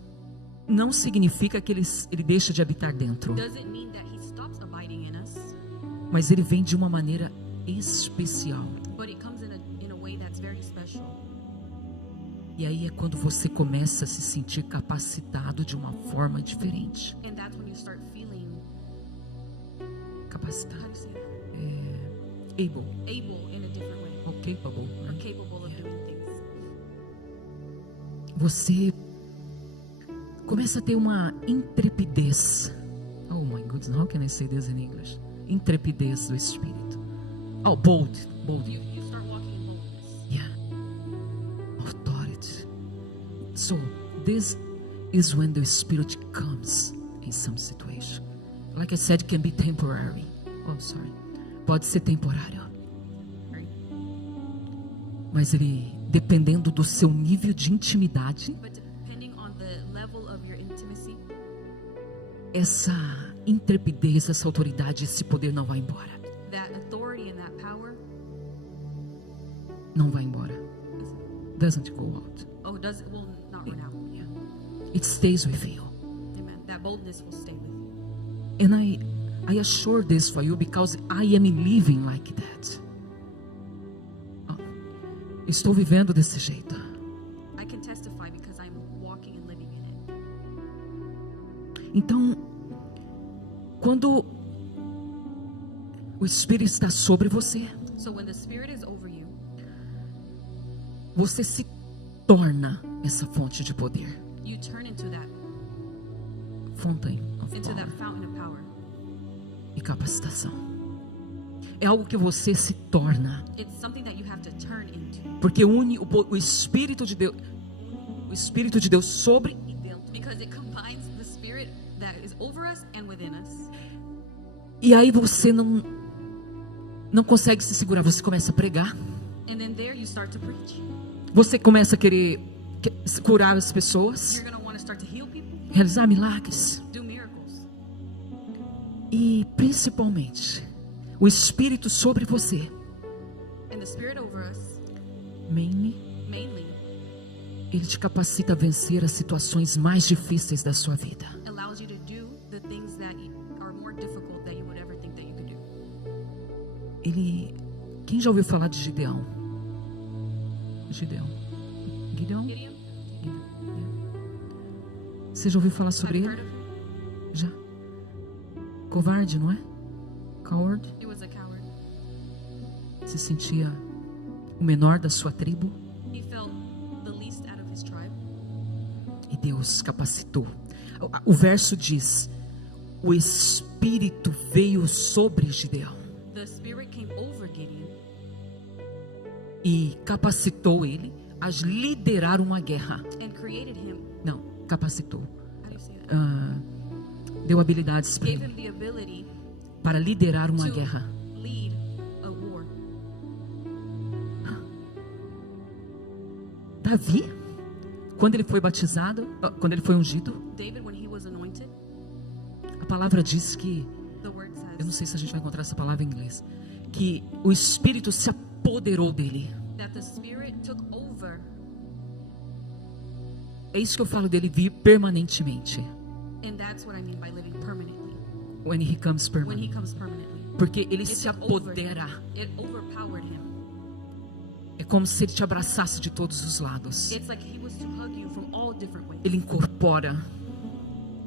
não significa que ele deixa de habitar dentro, doesn't mean that he stops abiding in us, mas ele vem de uma maneira especial. but it comes in a way that's very special. E aí é quando você começa a se sentir capacitado de uma forma diferente. And that's when you start feeling, how Capacitado. do you say that? Able. Able in a different way, Or capable. or capable of doing things. Você começa a ter uma intrepidez. Oh my goodness, how can I say this in English? Intrepidez do Espírito. Oh, bold. You start walking in boldness. Yeah. Authority. So, this is when the Spirit comes in some situation. Like I said, it can be temporary. Oh, sorry. Pode ser temporário. Right? Mas ele, dependendo do seu nível de intimidade, But depending on the level of your intimacy, essa intrepidez, essa autoridade, esse poder não vai embora. that authority and that power, Não vai embora. Doesn't go out. it will not run out. Yeah. It stays with you. Amen. That boldness will stay with you. And I assure this for you because I am living like that. Oh, estou vivendo desse jeito. I can testify because I'm walking and living in it. Então, quando o Espírito está sobre você, So when the Spirit is over you, você se torna essa fonte de poder. you turn into that Fountain of power fountain of power. e capacitação. É algo que você se torna. It's something that you have to turn into. Porque une o Espírito de Deus, o Espírito de Deus sobre e dentro. Because it combines the Spirit that is over us and within us. E aí você não consegue se segurar, você começa a pregar. And then there you start to preach. Você começa a querer curar as pessoas, You're going to want to start to heal people, realizar milagres. do miracles. E principalmente o Espírito sobre você, And the Spirit over us, mainly, mainly, ele te capacita a vencer as situações mais difíceis da sua vida. allows you to do the things that are more difficult than you would ever think that you could do. Quem já ouviu falar de Gideão? Gideão. Gideon? Você já ouviu falar Have sobre you ele? heard of him? Já. Covarde, não é? Coward. He was a coward. Se sentia o menor da sua tribo. He felt the least out of his tribe. E Deus capacitou. O verso diz: o Espírito veio sobre Gideão The Spirit came over Gideon e capacitou ele a liderar uma guerra. and created him. Não, capacitou. How do you say that? Deu habilidades para Gave ele him the ability para liderar uma to guerra. lead a war. Davi, quando ele foi batizado, quando ele foi ungido, David, when he was anointed, a palavra diz que, the word eu não says sei se a gente vai encontrar essa palavra em inglês, que o Espírito se apoderou dele. that the Spirit took over. É isso que eu falo dele vir permanentemente. And that's what I mean by living permanently. When he comes When he permanent. comes permanently. Porque ele It se took over him. apodera. It overpowered him. É como se ele te abraçasse de todos os lados. It's like he was to hug you from all different ways. Ele incorpora.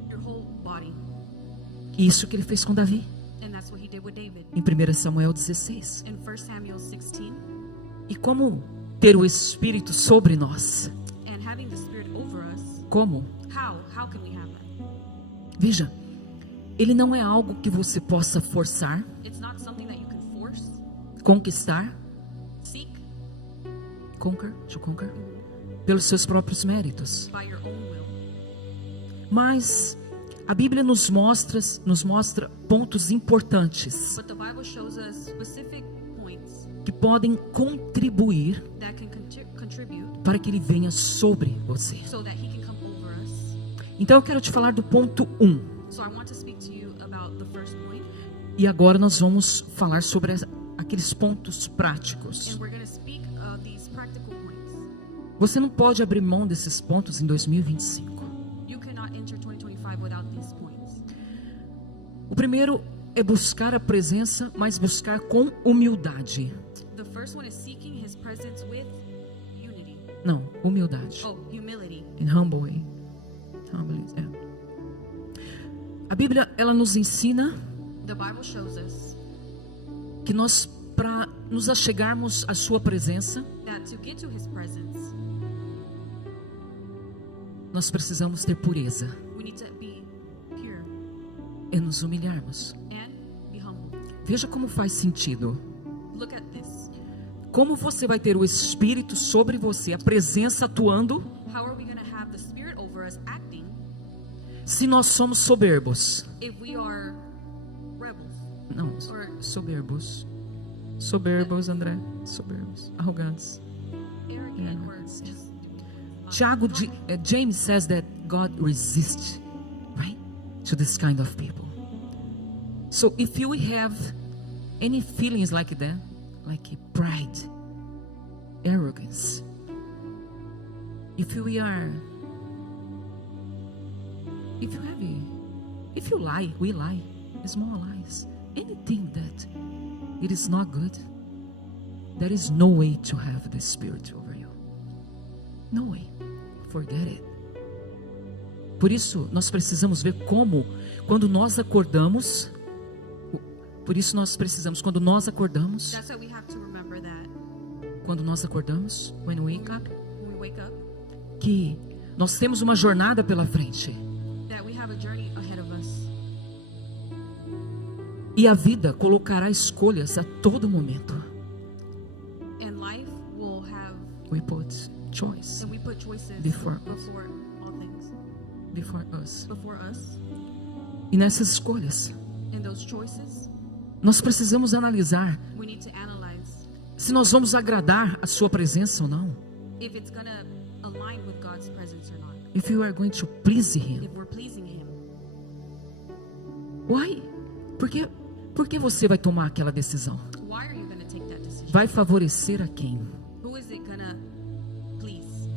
Your whole body. Isso que ele fez com Davi. And that's what he did with David. Em 1 Samuel 16. In 1 Samuel 16, E como ter o Espírito sobre nós? and having the Spirit over us, Como? how can we have that? Veja, ele não é algo que você possa forçar, It's not something that you can force, conquistar, seek to conquer, pelos seus próprios méritos. by your own will. Mas a Bíblia nos mostra pontos importantes But the Bible shows us specific points que podem contribuir that can contribute para que ele venha sobre você. so that he can come over us. Então eu quero te falar do ponto 1. So I want to speak to you about the first point, E agora nós vamos falar sobre aqueles pontos práticos. and we're going to speak of these Você não pode abrir mão desses pontos em 2025. You cannot enter 2025 without these points. O primeiro é buscar a presença, mas buscar com humildade. The first one is seeking His presence with unity. Não, humildade. Oh, humility. In humble way. Humbly, A Bíblia, ela nos ensina The Bible shows us que nós, para nos achegarmos à sua presença, that to get to His presence, nós precisamos ter pureza we need to be pure e nos humilharmos. and be humble. Veja como faz sentido. Look at this. Como você vai ter o Espírito sobre você, a presença atuando, How are we going to have the Spirit over us acting se nós somos soberbos? if we are rebels? Não, soberbos. Soberbos, André. Soberbos. Arrogantes. Arrogant or just Tiago, James says that God resists, right, to this kind of people. So if you have any feelings like that, like pride, arrogance, if you lie, we lie, small lies, anything that it is not good, there is no way to have the Spirit over you. No way. Forget it. Por isso, nós precisamos ver como, quando nós acordamos, That's why we have to remember that when we wake up, when we wake up, que nós temos uma jornada pela frente. that we have a journey ahead of us. E a vida colocará escolhas a todo momento. And life will have, We put choice and we put choices Before all things, before us. before us. E nessas escolhas, And those choices, nós precisamos analisar we need to analyze se nós vamos agradar a sua presença ou não. if it's going to align with God's presence or not. If you are going to please Him. If we're pleasing Him. Why? Por que você vai tomar aquela decisão? Why are you going to take that decision? Vai favorecer a quem? Who is it going to please?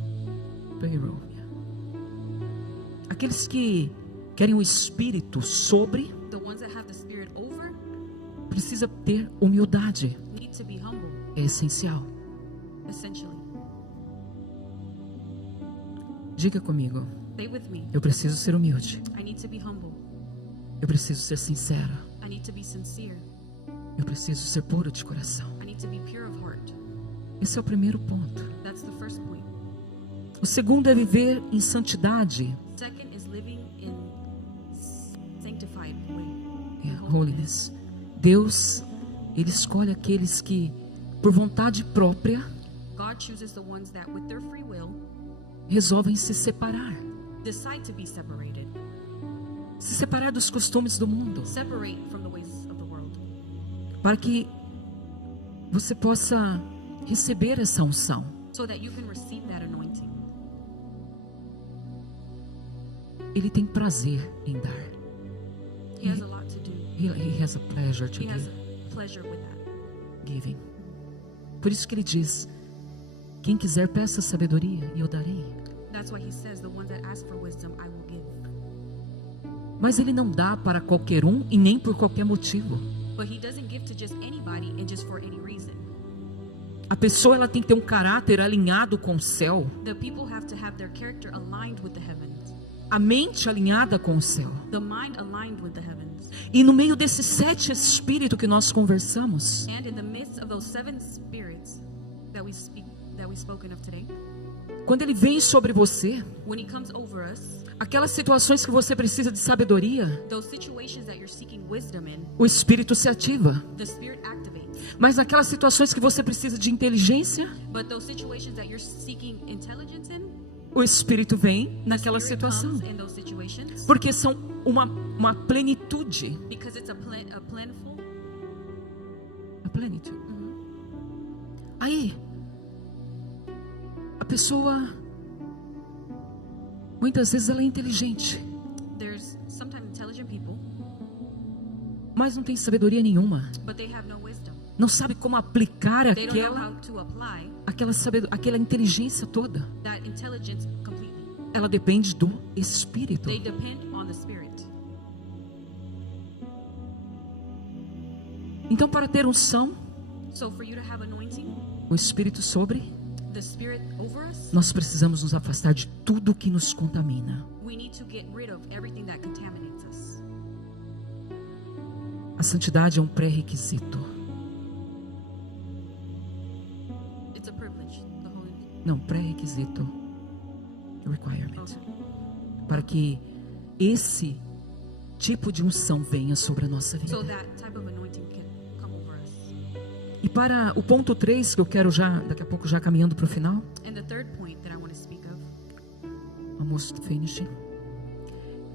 Payroll. Aqueles que querem o Espírito sobre, The ones that have the Spirit over precisa ter humildade. need to be humble, É essencial. essentially. Diga comigo. Stay with me. Eu preciso ser humilde. I need to be humble. Eu preciso ser sincera. I need to be sincere. Eu preciso ser puro de coração. I need to be pure of heart. Esse é o primeiro ponto. That's the first point. O segundo é viver em santidade. Second is living in sanctified way. Yeah, holiness. Deus, Ele escolhe aqueles que, por vontade própria, God chooses the ones that, with their free will, resolvem se separar. decide to be separated. Se separar dos costumes do mundo. Separate from the ways of the world. Para que você possa receber essa unção. So that you can receive that anointing. Ele tem prazer em dar. He has a lot to do. He has a pleasure to He has give. a pleasure with that. Giving. Por isso que ele diz: quem quiser peça sabedoria e eu darei. That's why He says, the ones that ask for wisdom, I will give. Mas ele não dá para qualquer um e nem por qualquer motivo. But He doesn't give to just anybody and just for any reason. A pessoa ela tem que ter um caráter alinhado com o céu, The people have to have their character aligned with the heavens. a mente alinhada com o céu. The mind aligned with the heavens. E no meio desses 7 espíritos que nós conversamos, And in the midst of those 7 spirits that we spoken of today, quando ele vem sobre você, when He comes over us, aquelas situações que você precisa de sabedoria, those situations that you're seeking wisdom in, o Espírito se ativa. the Spirit activates. Mas aquelas situações que você precisa de inteligência, But those situations that you're seeking intelligence in, o Espírito vem the naquela Spirit situação. comes in those situations Porque são uma plenitude. because it's a plentiful. A plenitude. Aí, a pessoa, muitas vezes ela é inteligente, There's sometimes intelligent people, mas não tem sabedoria nenhuma. but they have no wisdom. não sabe como aplicar They don't know how aquela to apply aquela inteligência toda. that intelligence completely. Ela depende do Espírito. They depend on the Spirit. Então, para ter unção, So for you to have anointing, o Espírito sobre, the Spirit over us, nós precisamos nos afastar de tudo que nos contamina. we need to get rid of everything that contaminates us. A santidade é um pré-requisito. It's a privilege. The holy. Não, pré-requisito. Requirement. Okay. Para que esse tipo de unção venha sobre a nossa So vida. that type of anointing can come over us. E para o ponto 3, que eu quero já, daqui a pouco, já caminhando para o final. And the third point that I want to speak of Almost finishing.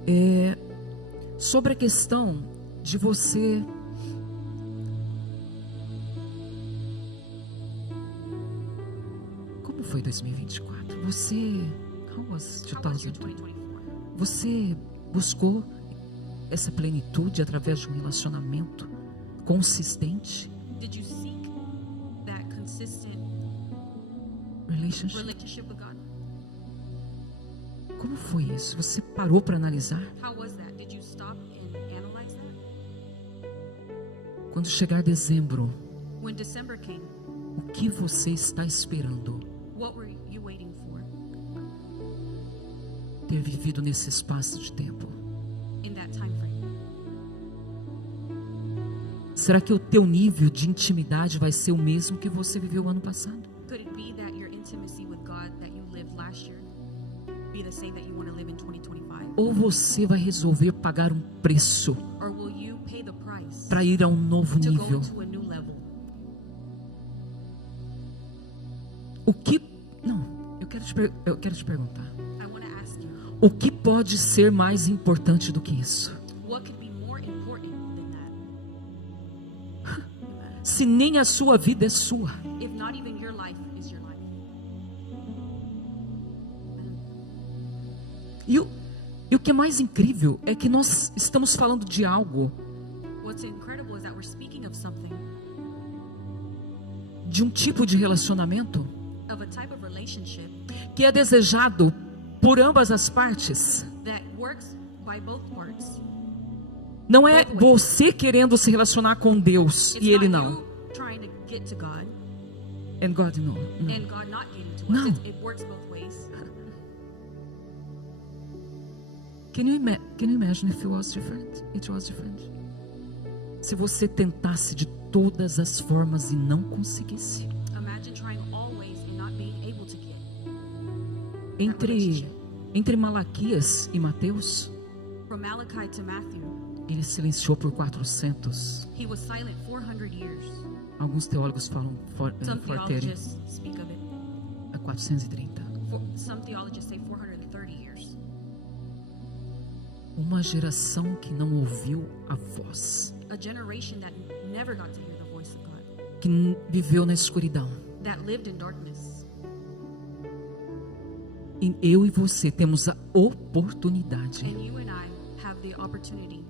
É sobre a questão de você como foi 2024? Você how was how was your 2020? 2024? Você buscou essa plenitude através de um relacionamento consistente? Did you seek that consistent Relationship? relationship with God? Como foi isso? Você parou para analisar? How was that? Did you stop and analyze that? Quando chegar dezembro, When December came, o que você está esperando what were you waiting for ter vivido nesse espaço de tempo? in that time frame? Será que o teu nível de intimidade vai ser o mesmo que você viveu ano passado? Could it be that your intimacy with God that you lived last year be the same that you want to live in 2025? Ou você vai resolver pagar um preço Or will you pay the price para ir a um novo to go nível? to a new level? O que... Não, eu quero te perguntar. I want to ask you, O que pode ser mais importante do que isso? what could be more important than that? Se nem a sua vida é sua. If not even your life is your life. E o que é mais incrível é que nós estamos falando de algo, What's incredible is that we're speaking of something, de um tipo de relacionamento of a type of relationship que é desejado por ambas as partes. that works by both parts. Não é você querendo se relacionar com Deus It's e Ele not não. you trying to get to God And God no. and God not getting to No. us. It works both ways. Can you imagine if it was different? It was different. Se você tentasse de todas as formas e não conseguisse. Imagine trying all ways and not being able to get. Entre Malaquias e Mateus, From Malachi to Matthew, ele silenciou por 400. he was silent 400 years. Alguns teólogos falam Some 430, theologists speak of it. 430. Some theologists say 430 years. Uma geração que não ouviu a voz, A generation that never got to hear the voice of God, que viveu na escuridão. that lived in darkness. E eu e você temos a oportunidade And you and I have the opportunity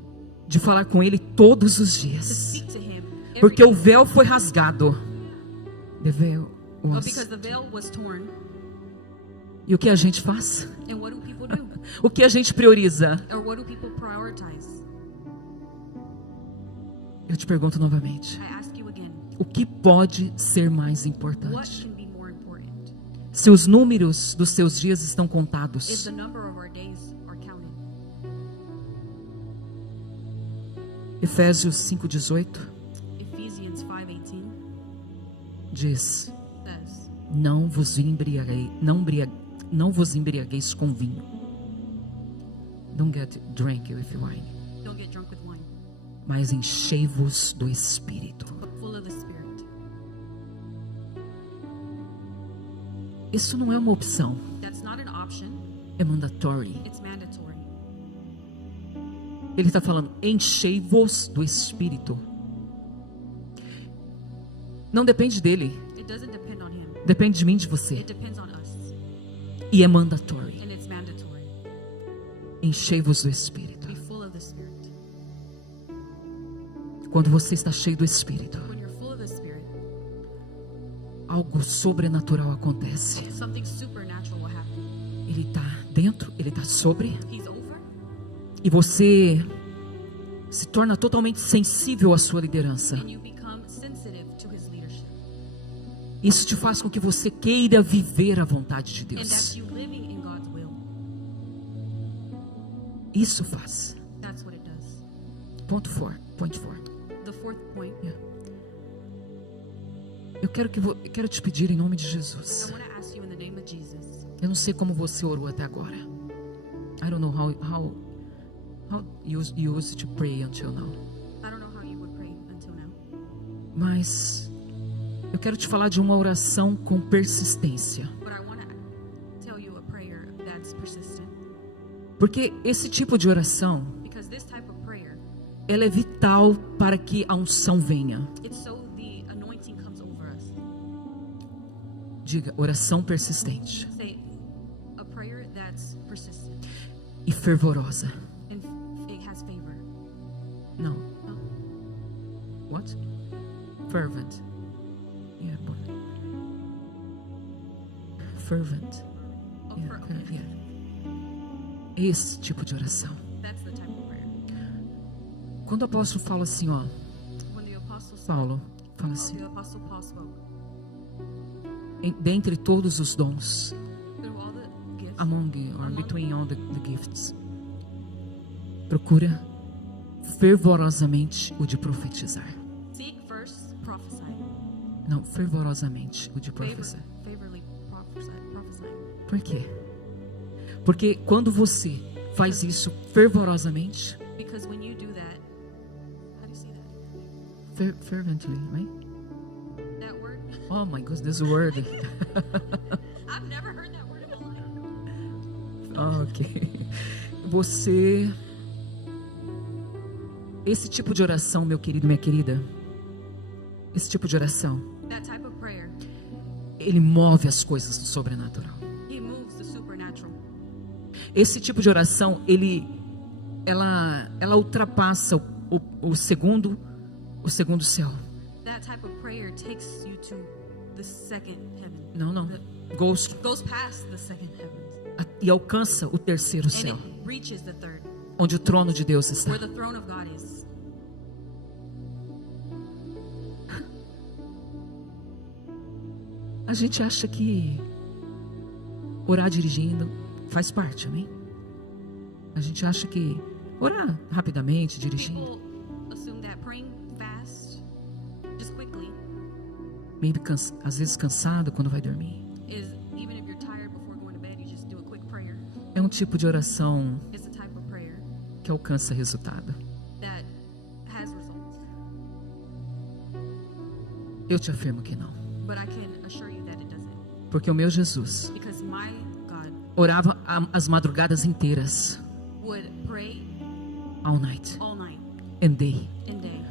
de falar com Ele todos os to dias. speak to Him every Porque o day. véu foi rasgado. The veil But was. because the veil was torn, E o que a gente faz? and what do people do? O que a gente prioriza? Or what do people prioritize? Eu te pergunto novamente. I ask you again, O que pode ser mais what importante? can be more important? Se os números dos seus dias estão If contados, the number of our days are counted. Efésios 5:18 Ephesians 5:18 diz: says, Não vos embriagueis com vinho. Don't get drunk with wine. don't get drunk with wine, Mas enchei-vos do Espírito. but full of the Spirit. Isso não é uma opção, That's not an option, é mandatory. it's mandatory. Ele está falando, enchei-vos do Espírito. Não depende dele, It doesn't depend on Him. depende de mim, de você. It depends on us, E é mandatory. and it's mandatory. Enchei-vos do Espírito. Be full of the Spirit. Quando você está cheio do Espírito, When you're full of the Spirit, algo sobrenatural acontece. something supernatural will happen. Ele está dentro, ele está sobre, He's over, e você se torna totalmente sensível à sua liderança. and you become sensitive to his leadership. Isso te faz com que você queira viver a vontade de And that's Deus. you living in God's will. Isso faz. That's what it does. Point 4. The fourth point, Eu quero te pedir em nome de I Jesus. want to ask you in the name of Jesus. Eu não sei como você orou até agora. I don't know how you used to pray until now. I don't know how you would pray until now. Mas eu quero te falar de uma oração com persistência. But I want to tell you a prayer that's persistent. Porque esse tipo de oração, Because this type of prayer, ela é vital para que a unção venha. it's so the anointing comes over us. Diga, oração persistente Say, a prayer that's persistent e fervorosa. and it has favor. Não. No, What? Fervent. Yeah, boy. Fervent. a Yeah, fer- yeah. Esse tipo de oração. That's the type of prayer. Quando o apóstolo fala assim, ó, When the apostle spoke, Paulo fala assim, the apostle Paul spoke, dentre todos os dons, through all the gifts, among or between all the gifts, procura fervorosamente o de profetizar. seek first prophesy. Não, fervorosamente o de profetizar. Favorably prophesy. Por quê? Porque quando você faz isso fervorosamente, Because when you do that, how do you say that? fervently, right? That word? Oh my goodness, this word. I've never heard that word in my life. Ok. Você... Esse tipo de oração, meu querido, minha querida, esse tipo de oração, That type of prayer, ele move as coisas do sobrenatural. he moves the supernatural. Esse tipo de oração, ela ultrapassa o segundo céu. That type of prayer takes you to the second heaven. Não. Goes Goes past the second heavens. e alcança o terceiro And céu, it reaches the third, onde o trono de Deus está. where the throne of God is. A gente acha que orar dirigindo faz parte, amém? A gente acha que orar rapidamente, dirigindo, People assume that praying fast, just quickly, maybe às vezes cansado quando vai dormir, is, even if you're tired before going to bed, you just do a quick prayer. é um tipo de oração It's the type of prayer que alcança resultado. that has results. Eu te afirmo que não. But I can assure you that it doesn't. Porque o meu Jesus Because my God orava as madrugadas inteiras, would pray all night all night and day. and day.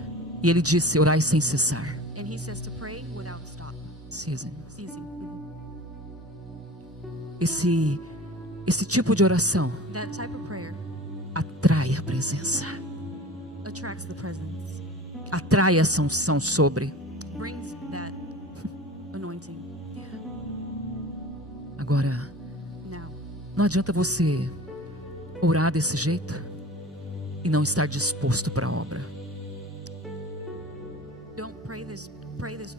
E ele disse, orai sem cessar. And he says to pray without stop, Ceasing. ceasing. Esse tipo de oração That type of prayer atrai a presença, attracts the presence, atrai essa unção sobre. brings that anointing. Agora, Now, não adianta você orar desse jeito e não estar disposto para a obra. don't pray this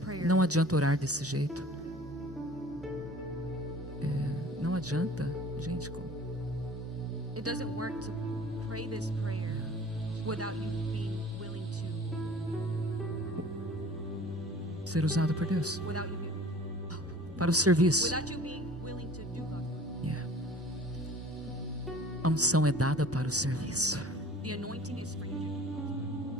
prayer. Não adianta orar desse jeito. Não adianta, gente. It doesn't work to pray this prayer without you being willing to, Ser usado por Deus without you, para o serviço. without you being willing to do God's work. Yeah. A unção é dada para o serviço. The anointing is for you.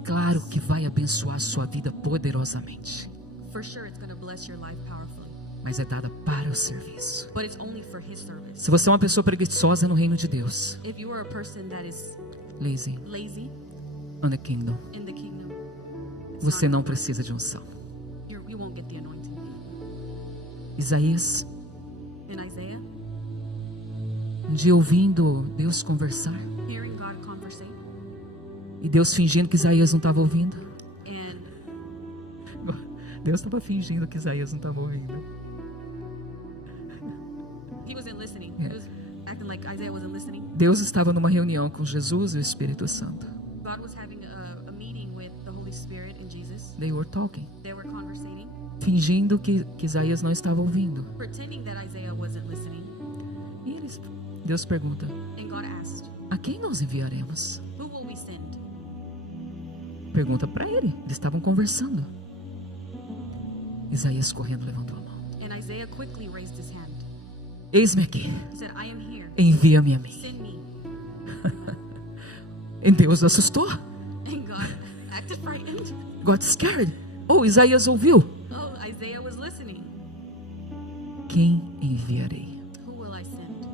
Claro que vai abençoar sua vida poderosamente, For sure, it's going to bless your life powerfully, mas é dada para o serviço. but it's only for His service. Se você é uma pessoa preguiçosa no reino de Deus, If you are a person that is lazy lazy on the kingdom, in the kingdom, it's você not não gonna work. precisa de unção. You won't get the anointing. Isaías, In Isaiah, um dia ouvindo Deus conversar, hearing God conversate, e Deus fingindo que Isaías não estava ouvindo. and Deus estava fingindo que Isaías não estava ouvindo. He wasn't listening. Yeah. He was acting like Isaiah wasn't listening. Deus estava numa reunião com Jesus e o Espírito Santo. God was having a meeting with the Holy Spirit and Jesus. They were talking. They were conversating, Fingindo que Isaías não estava ouvindo. pretending that Isaiah wasn't listening. E Deus pergunta: And God asked, a quem nós enviaremos? who will we send? Pergunta para ele. Eles estavam conversando. Isaías correndo levantou a mão. And Isaiah quickly raised his hand. Eis-me aqui. He said, I am here. Envia-me a mim. Send me. E Deus assustou. And God acted frightened. Got scared. Oh, Isaías ouviu. Oh, Isaiah was listening. Quem enviarei? Who will I send?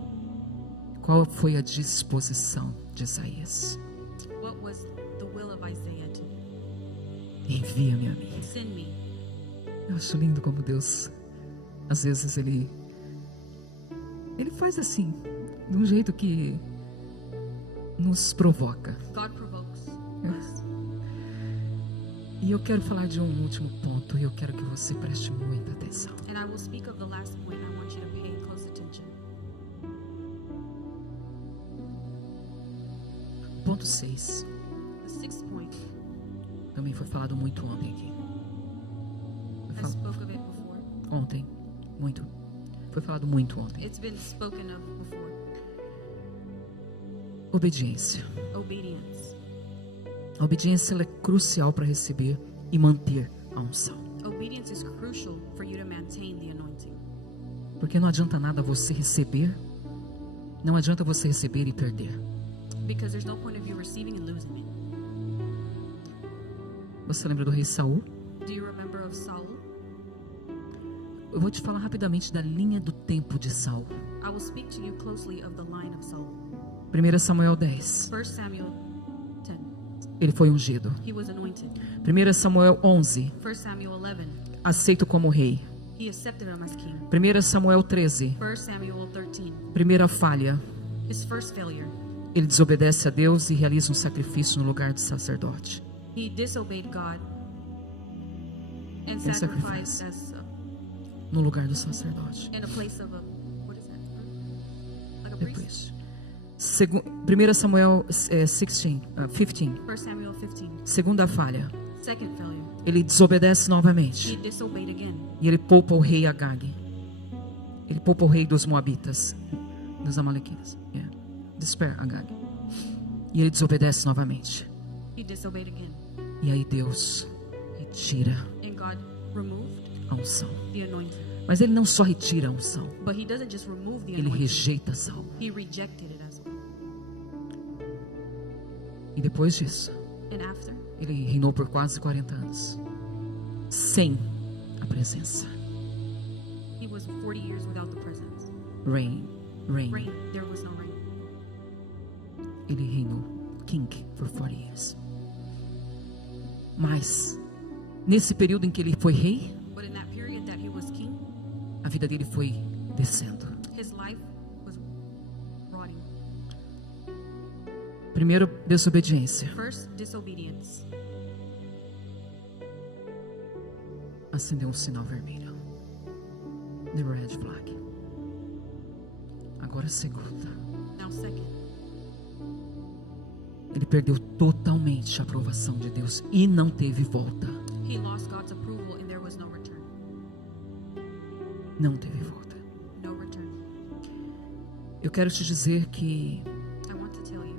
Qual foi a disposição de Isaías? What was the will of Isaiah to Envia-me a mim. send me? Eu acho lindo como Deus, às vezes ele faz assim, de um jeito que nos provoca. God provokes Yes. us. E eu quero falar de um último ponto e eu quero que você preste muita atenção. And I will speak of the last point. I want you to pay close attention. Ponto 6. The sixth point. Também foi falado muito ontem aqui. I Foi spoke of it before. ontem, muito. Foi falado muito ontem. It's been spoken of before. Obediência. Obedience. A obediência ela é crucial para receber e manter a unção. Obedience is crucial for you to maintain the anointing. Porque não adianta nada você receber, não adianta você receber e perder. Because there's no point of you receiving and losing it. Você lembra do rei Saul? Do you remember of Saul? Eu vou te falar rapidamente da linha do tempo de Saul. I will speak to you closely of the line of Saul. 1 Samuel 10. 1 Samuel 10. Ele foi ungido. He was anointed. 1 Samuel 11. 1 Samuel 11. Aceito como rei. He accepted him as king. 1 Samuel 13. 1 Samuel 13. Primeira falha. His first failure. Ele desobedece a Deus e realiza um sacrifício no lugar do sacerdote. He disobeyed God and And sacrificed sacrifice. as No lugar do sacerdote. in a place of a, what is that? Like a priest? Depois. 1 Samuel 15. 1 Samuel 15. Segunda falha. Second failure. Ele desobedece He novamente. disobeyed again. E ele poupa o rei Agag. Ele poupa o rei dos Moabitas, dos Amalequitas. Yeah. Despair Agag. E ele desobedece novamente. He disobeyed again. E aí Deus retira And God removed a unção. the anointing. Mas ele não só retira a unção, But he doesn't just remove the ele anointing. rejeita Saul. He rejected it as well. E depois disso, And after, ele reinou por quase 40 anos. Sem a presença. he was 40 years without the presence. Reign. Rain, there was no rain. Ele reinou king for 40 years. Mas nesse período em que ele foi rei, But in that period that he was king, a vida dele foi descendo. his life was rotting. Primeiro, desobediência. First, disobedience. Acendeu um sinal vermelho. The red flag. Agora segunda. Now second, Ele perdeu totalmente a aprovação de Deus e não teve volta. he lost God's approval and there was no return. Não teve volta. No return. Eu quero te dizer que I want to tell you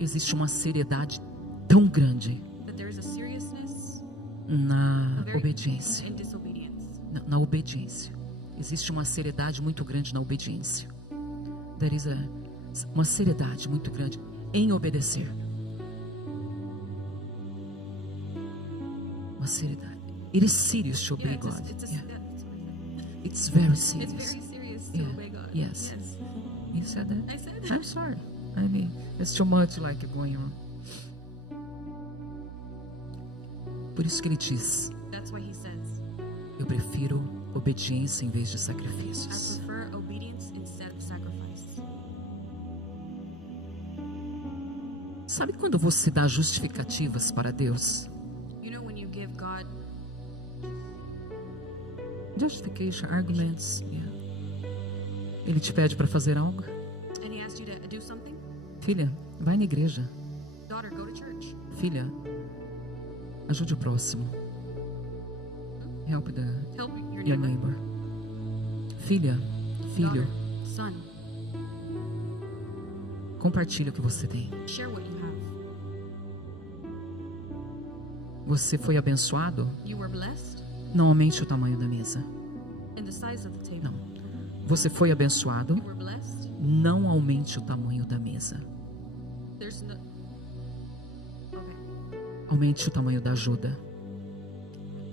existe uma seriedade tão grande that there is a seriousness na obediência. in disobedience. Na obediência. Existe uma seriedade muito grande na obediência. There is uma seriedade muito grande em obedecer. Uma seriedade. It is serious to obey Yeah, God. Yeah. yeah, It's very it's serious. very serious to Yeah. obey God. Yes. You said that? I said I'm sorry. I mean, it's too much like going on. Por isso que ele diz: That's why he says, eu prefiro obediência em vez de I sacrifícios. prefer obedience instead of sacrifice. Sabe quando você dá justificativas para Deus? You know when you give God Justification, arguments. Yeah. Ele te pede para fazer algo. And he asked you to do something. Filha, vai na igreja. Daughter, go to church. Filha, ajude o próximo. Help Help your your neighbor. neighbor. Filha, filho, Daughter, son, compartilhe o que você tem. share what you have. Você foi abençoado? You were blessed Não aumente o tamanho da mesa. in the size of the table. Não. Você foi abençoado? You were blessed. Não aumente o tamanho da mesa. There's no. Okay. Aumente o tamanho da ajuda.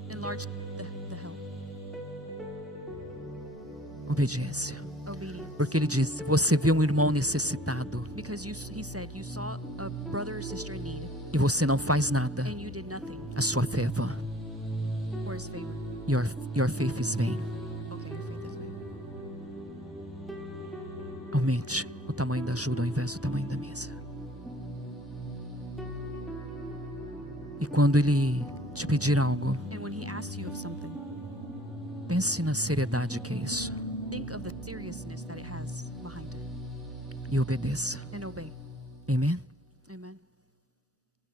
Enlarge the help. Obediência. Obedience. Porque ele diz: você vê um irmão necessitado Because he said you saw a brother or sister in need e você não faz nada. and you did nothing A sua fé é vã. for his favor. Your faith is vain. Okay, your faith is vain. Aumente o tamanho da ajuda ao invés do tamanho da mesa. E quando ele te pedir algo, And when he asks you of something, pense na seriedade que é isso think of the seriousness that it has behind it e obedeça. and obey. Amém? Amen.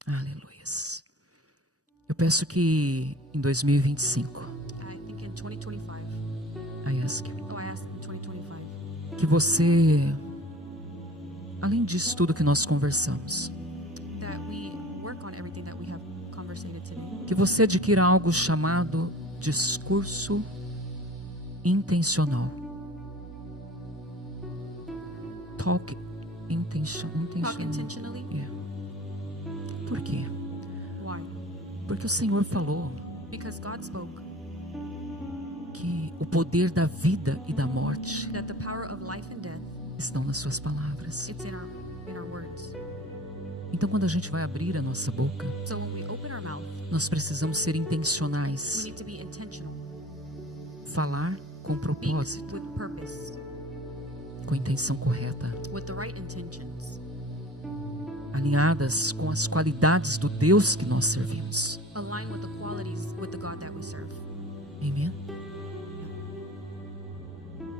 Aleluia. Eu peço que em 2025, I think in 2025, I ask, I asked in 2025, que você, além disso tudo que nós conversamos, that we work on everything that we have conversated today. que você adquira algo chamado discurso intencional. Talk intentionally. Talk intentionally. Yeah. Por quê? Why? Porque o Senhor falou Because God spoke que o poder da vida e da morte that the power of life and death, estão nas suas palavras. it's in our words. Então, quando a gente vai abrir a nossa boca, So when we open our mouth, nós precisamos ser we intencionais, need to be intentional. falar com Speak propósito, with purpose, com a intenção correta, with the right intentions, alinhadas com as qualidades do Deus que nós servimos. align with the qualities with the God that we serve. Amém?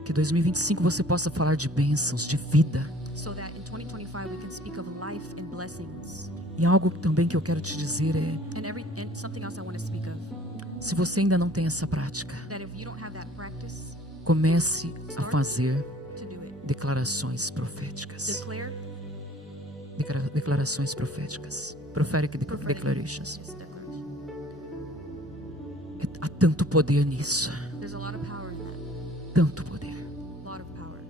Que 2025 você possa falar de bênçãos, de vida. So that in 2025 we can speak of life and blessings. E algo também que eu quero te dizer é, And something else I want to speak of, se você ainda não tem essa prática, that if you don't have that practice, comece a fazer to do it. declarações proféticas. Declare Declarações proféticas. Prophetic prophetic declarations. declaration. Há tanto poder nisso. There's a lot of power in that. Tanto poder. A lot of power.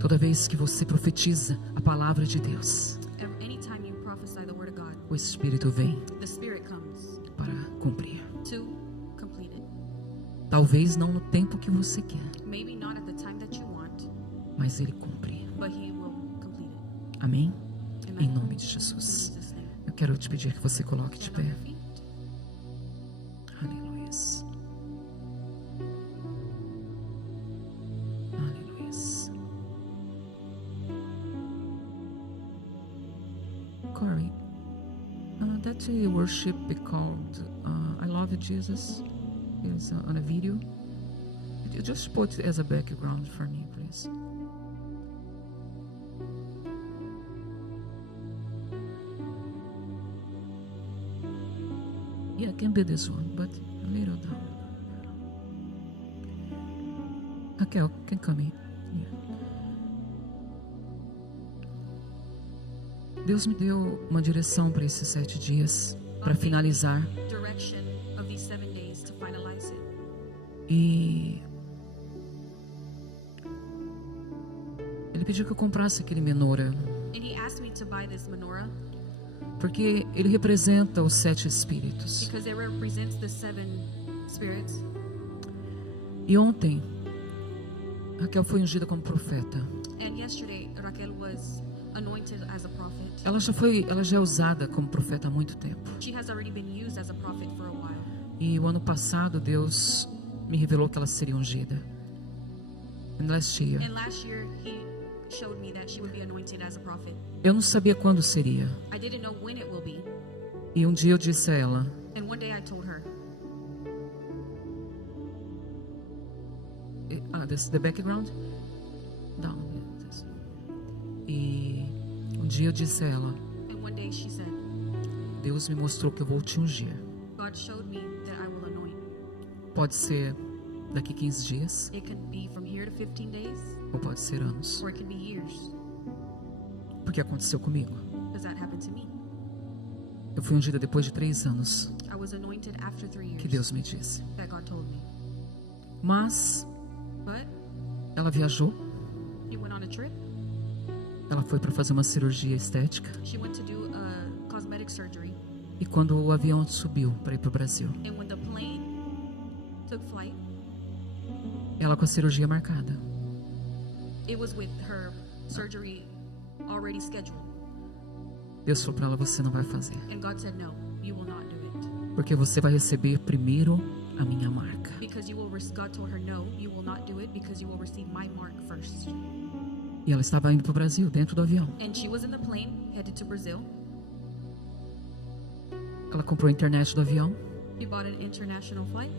Toda vez que você profetiza a palavra de Deus, Anytime you prophesy the word of God, o Espírito vem the Spirit comes para cumprir. to complete it. Talvez não no tempo que você quer, Maybe not at the time that you want, mas Ele cumpre. but He will complete it. Amém? Amen. Em nome de In Jesus. Jesus' name. Eu quero te pedir que você coloque de Stand on pé. your feet. Aleluia. Aleluia. Corey, that worship be called I Love You, Jesus is on a video. You just put it as a background for me, please. Yeah, it can be this one, but a little down. Raquel, can come in. Yeah. Deus me deu uma direção para esses 7 dias, para finalizar. Direction of these 7 days to finalize it. E Ele pediu que eu comprasse aquele menorah, And He asked me to buy this menorah porque ele representa os 7 espíritos. because it represents the 7 spirits. E ontem, Raquel foi ungida como profeta. And yesterday, Raquel was anointed as a prophet. Ela já é usada como profeta há muito tempo. She has already been used as a prophet for a while. E o ano passado Deus me revelou que ela seria ungida. And last year, And last year, He showed me that she would be anointed as a prophet. eu não sabia quando seria. I didn't know when it will be. E um dia eu disse a ela: And one day I told her, the background. Down. E um dia eu disse a ela, And one day she said, Deus me mostrou que eu vou te ungir. God showed me that I will anoint. Pode ser daqui 15 dias, It could be from here to 15 days, ou pode ser anos. or it could be years, Porque aconteceu comigo. because that happened to me. Eu fui ungida depois de 3 anos, I was anointed after 3 years que Deus me disse. that God told me. Mas But ela viajou, he went on a trip. ela foi para fazer uma cirurgia estética. She went to do a cosmetic surgery. E quando o avião subiu para ir para o Brasil, And when the plane took flight, ela com a cirurgia marcada, it was with her surgery already scheduled. Deus falou para ela, você não vai fazer. And God said, no, you will not do it. Porque você vai receber primeiro a minha marca. Because you will, God told her, no, you will not do it because you will receive my mark first. E ela estava indo para o Brasil, dentro do avião. And she was in the plane, headed to Brazil. Ela comprou a internet do avião, She bought an international flight.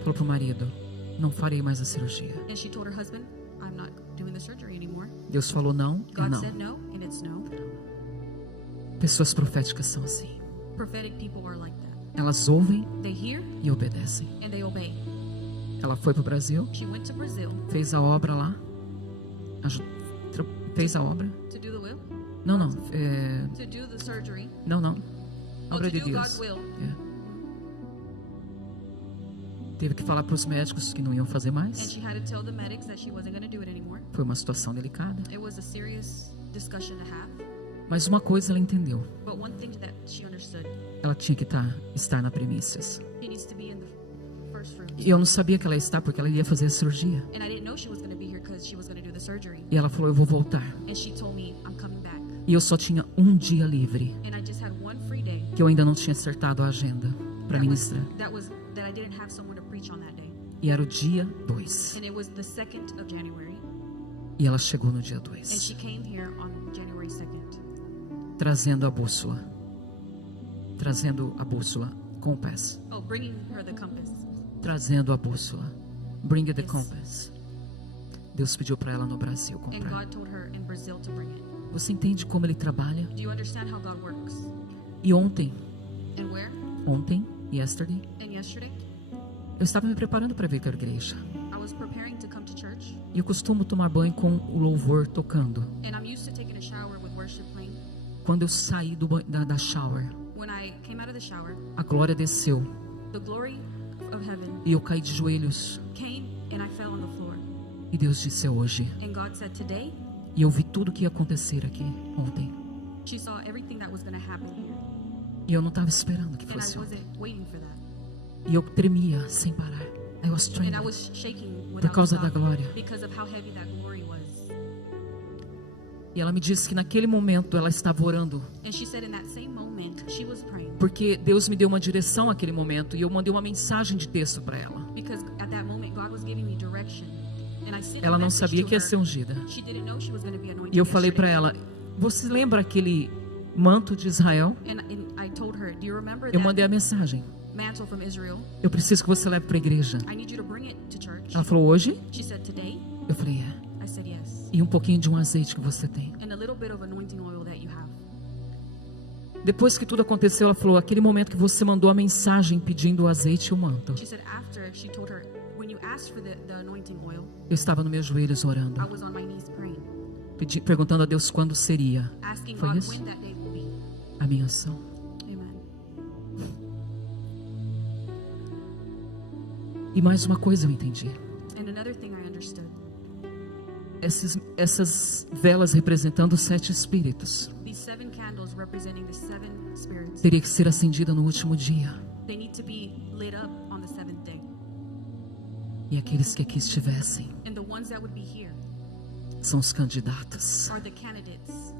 falou para o marido, não farei mais a cirurgia. And she told her husband, I'm not doing the surgery anymore. Deus falou não e God não. said no, and it's no. Pessoas proféticas são assim. Prophetic people are like that. Elas ouvem They hear e obedecem. and they obey. Ela foi para o Brasil, She went to Brazil fez a obra lá, fez a obra. to do the will, Não, to do the surgery, não. or Obra to de do Deus. God's will. Teve que falar para os médicos que não iam fazer And mais. she had to tell the medics that she wasn't going to do it anymore. Foi uma situação delicada. It was a serious discussion to have. Mas uma coisa ela entendeu. But one thing that she understood, Ela tinha que estar na primícias. she needs to be in the first fruits. E eu não sabia que ela ia estar porque ela ia fazer a cirurgia. And I didn't know she was going to be here because she was going to do the surgery. E ela falou, eu vou voltar. And she told me, I'm coming back. E eu só tinha um dia livre, And I just had one free day que eu ainda não tinha acertado a agenda para ministrar. that I didn't have someone to preach on that day. E era o dia 2. And it was the 2nd of January. E ela chegou no dia And 2, she came here on January 2nd. trazendo a bússola. Trazendo a bússola, compass. Oh, bringing her the compass. Trazendo a bússola. Bring the Yes. compass. Deus pediu para ela no Brasil And comprar. God told her in Brazil to bring it. Você entende como ele trabalha? Do you understand how God works? E ontem, yesterday, And yesterday, eu estava me preparando para vir para a igreja. I was preparing to come to church. E eu costumo tomar banho com o louvor tocando. And I'm used to taking a shower with worship playing. Quando eu saí da shower, When I came out of the shower, a glória desceu the glory of heaven e eu caí de joelhos. came and I fell on the floor. E Deus disse, é hoje. And God said, today, E eu vi tudo que ia acontecer aqui ontem. she saw everything that was going to happen here. E eu não estava esperando que And I fosse ontem. wasn't waiting for that. E eu tremia sem parar. I was And I trembling. was shaking Por without causa da stopping glória. because of how heavy that glory was. E ela me disse que naquele momento ela estava orando. And she said in that same moment, she was praying. Porque Deus me deu uma direção naquele momento. E eu mandei uma mensagem de texto para ela. Because at that moment, God was giving me direction. And I sent a Ela não message sabia to que ia her. ser ungida. She didn't know she was going to be anointed E eu falei para yesterday. ela, você lembra aquele manto de Israel? And I told her, do you remember Eu that mandei a mensagem. mantle from Israel? Eu preciso que você leve para a igreja. I need you to bring it to church. Ela falou, hoje? She said, today? Eu falei, é. I said, yes. E um pouquinho de um azeite que você tem. And a little bit of anointing oil that you have. Depois que tudo aconteceu, ela falou, aquele momento que você mandou a mensagem pedindo o azeite e o manto. She said after, she told her, when you asked for the anointing oil, Eu estava nos meus joelhos orando, I was on my knees praying, perguntando a Deus quando seria asking Foi God isso? when that day will be. a minha ação. Amen. E mais uma coisa eu entendi. And another thing I understood, Essas velas representando os 7 espíritos these 7 candles representing the 7 spirits, teria que ser acendida no último dia. they need to be lit up on the 7th day. E aqueles que aqui estivessem And the ones that would be here são os candidatos are the candidates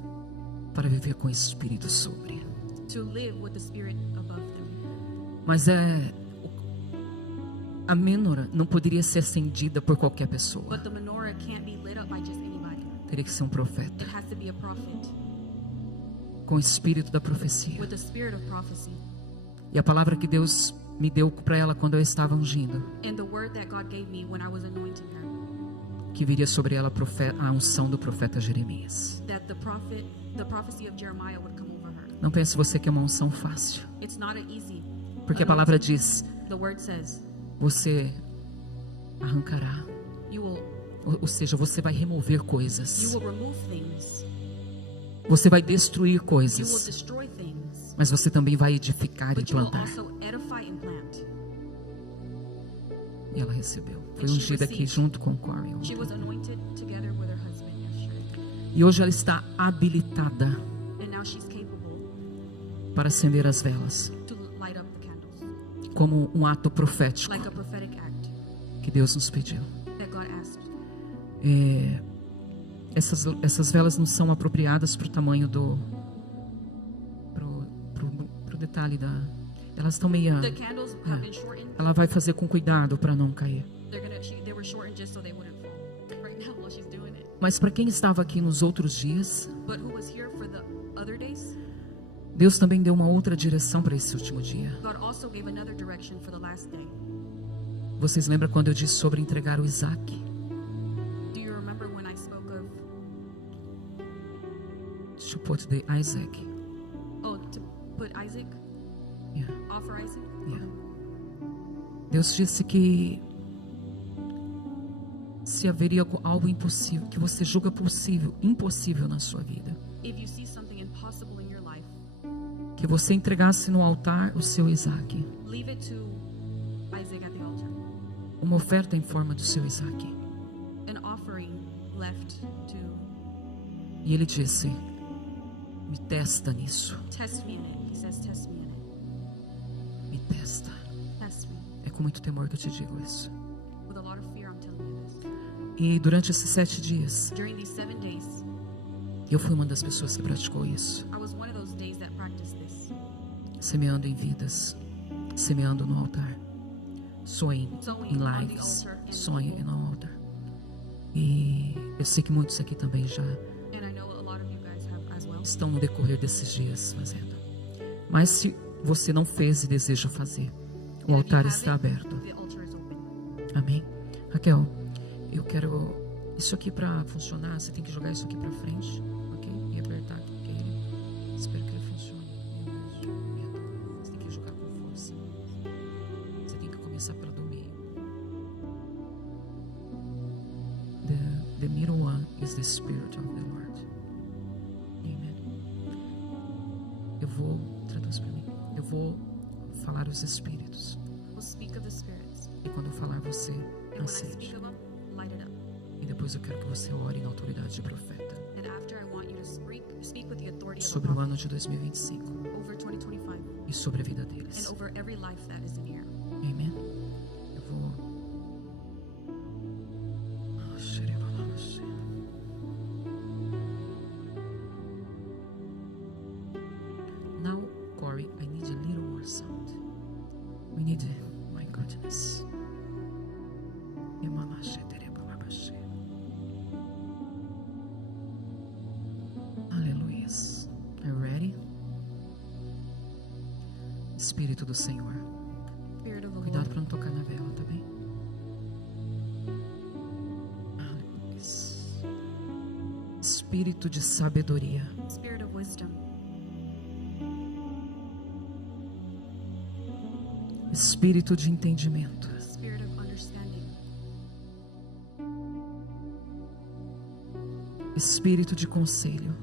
para viver com o Espírito sobre. to live with the Spirit above them. Mas a menora não poderia ser acendida por qualquer pessoa. But the menorah can't be lit up by just anybody. Teria que ser um profeta It has to be a prophet com o espírito da profecia. with the spirit of prophecy. E a palavra que Deus me deu para ela quando eu estava ungindo And the word that God gave me when I was anointing her que viria sobre ela a unção do profeta Jeremias. that the prophecy of Jeremiah would come over her. Não pense você que é uma unção fácil, It's not an easy. porque a palavra diz: The word says você arrancará, you will ou seja, você vai remover coisas, remove things. você vai destruir You will coisas, destroy things. mas você também vai edificar e But you will plantar. also edify and plant. E ela recebeu. Foi And she ungida aqui received. junto com Corey. She was anointed together with her husband yesterday. E hoje ela está habilitada And now she's capable para acender as velas, to light up the candles. como um ato profético Like a prophetic act que Deus nos pediu. that God asked. Essas velas não são apropriadas para o tamanho pro detalhe da. Elas estão meio. The candles have been shortened. Ela vai fazer com cuidado para não cair. They were shortened just so they wouldn't fall. Right now while she's doing it. Mas para quem estava aqui nos outros dias, But who was here for the other days? Deus também deu uma outra direção para esse último dia. God also gave another direction for the last day. Vocês lembram quando eu disse sobre entregar o Isaac? Do you remember when I spoke of To put the Isaac. to put Isaac, Yeah, offer Isaac? yeah. Deus disse que se haveria algo impossível, que você julga impossível na sua vida, If you see something impossible in your life, que você entregasse no altar o seu Isaac, leave it to Isaac at the altar. uma oferta em forma do seu Isaac. An offering left to E ele disse: me testa nisso, test me in it. He says, test me in it. me testa. Test me. É com muito temor que eu te digo isso. With a lot of fear, I'm telling you this. E durante esses 7 dias, During these 7 days, eu fui uma das pessoas que praticou isso, I was one of those days that practiced this. semeando em vidas, semeando no altar, sonhe em lives, sonhe no altar. E eu sei que muitos aqui também já And I know a lot of you guys have as well. estão no decorrer desses dias fazendo. Mas se você não fez e deseja fazer, o altar está aberto. The altar is open. Amém? Raquel, eu quero isso aqui para funcionar. Você tem que jogar isso aqui para frente, ok? E apertar aqui. Espero que ele funcione. Você tem que jogar com força. Você tem que começar pela do meio. The middle one is the Spirit of the Lord. Amen. Traduz para mim. Eu vou falar os Espíritos. We'll speak of the spirits. E quando eu falar, você And when I acende. speak of them, light it up. E depois eu quero que você ore na autoridade de profeta And after, I want you to speak with the authority of a sobre o prophet ano de 2025 over 2025 e sobre a vida and deles. over every life that is in here. Amém? Eu vou. Now, Corey, I need a little more sound. We need, my goodness. Aleluia. Are you ready? Espírito do Senhor. Spirit of the Cuidado Lord. para não tocar na vela, tá bem? Aleluia. Espírito de sabedoria. Spirit of wisdom. Espírito de entendimento. Spirit of understanding. Espírito de conselho.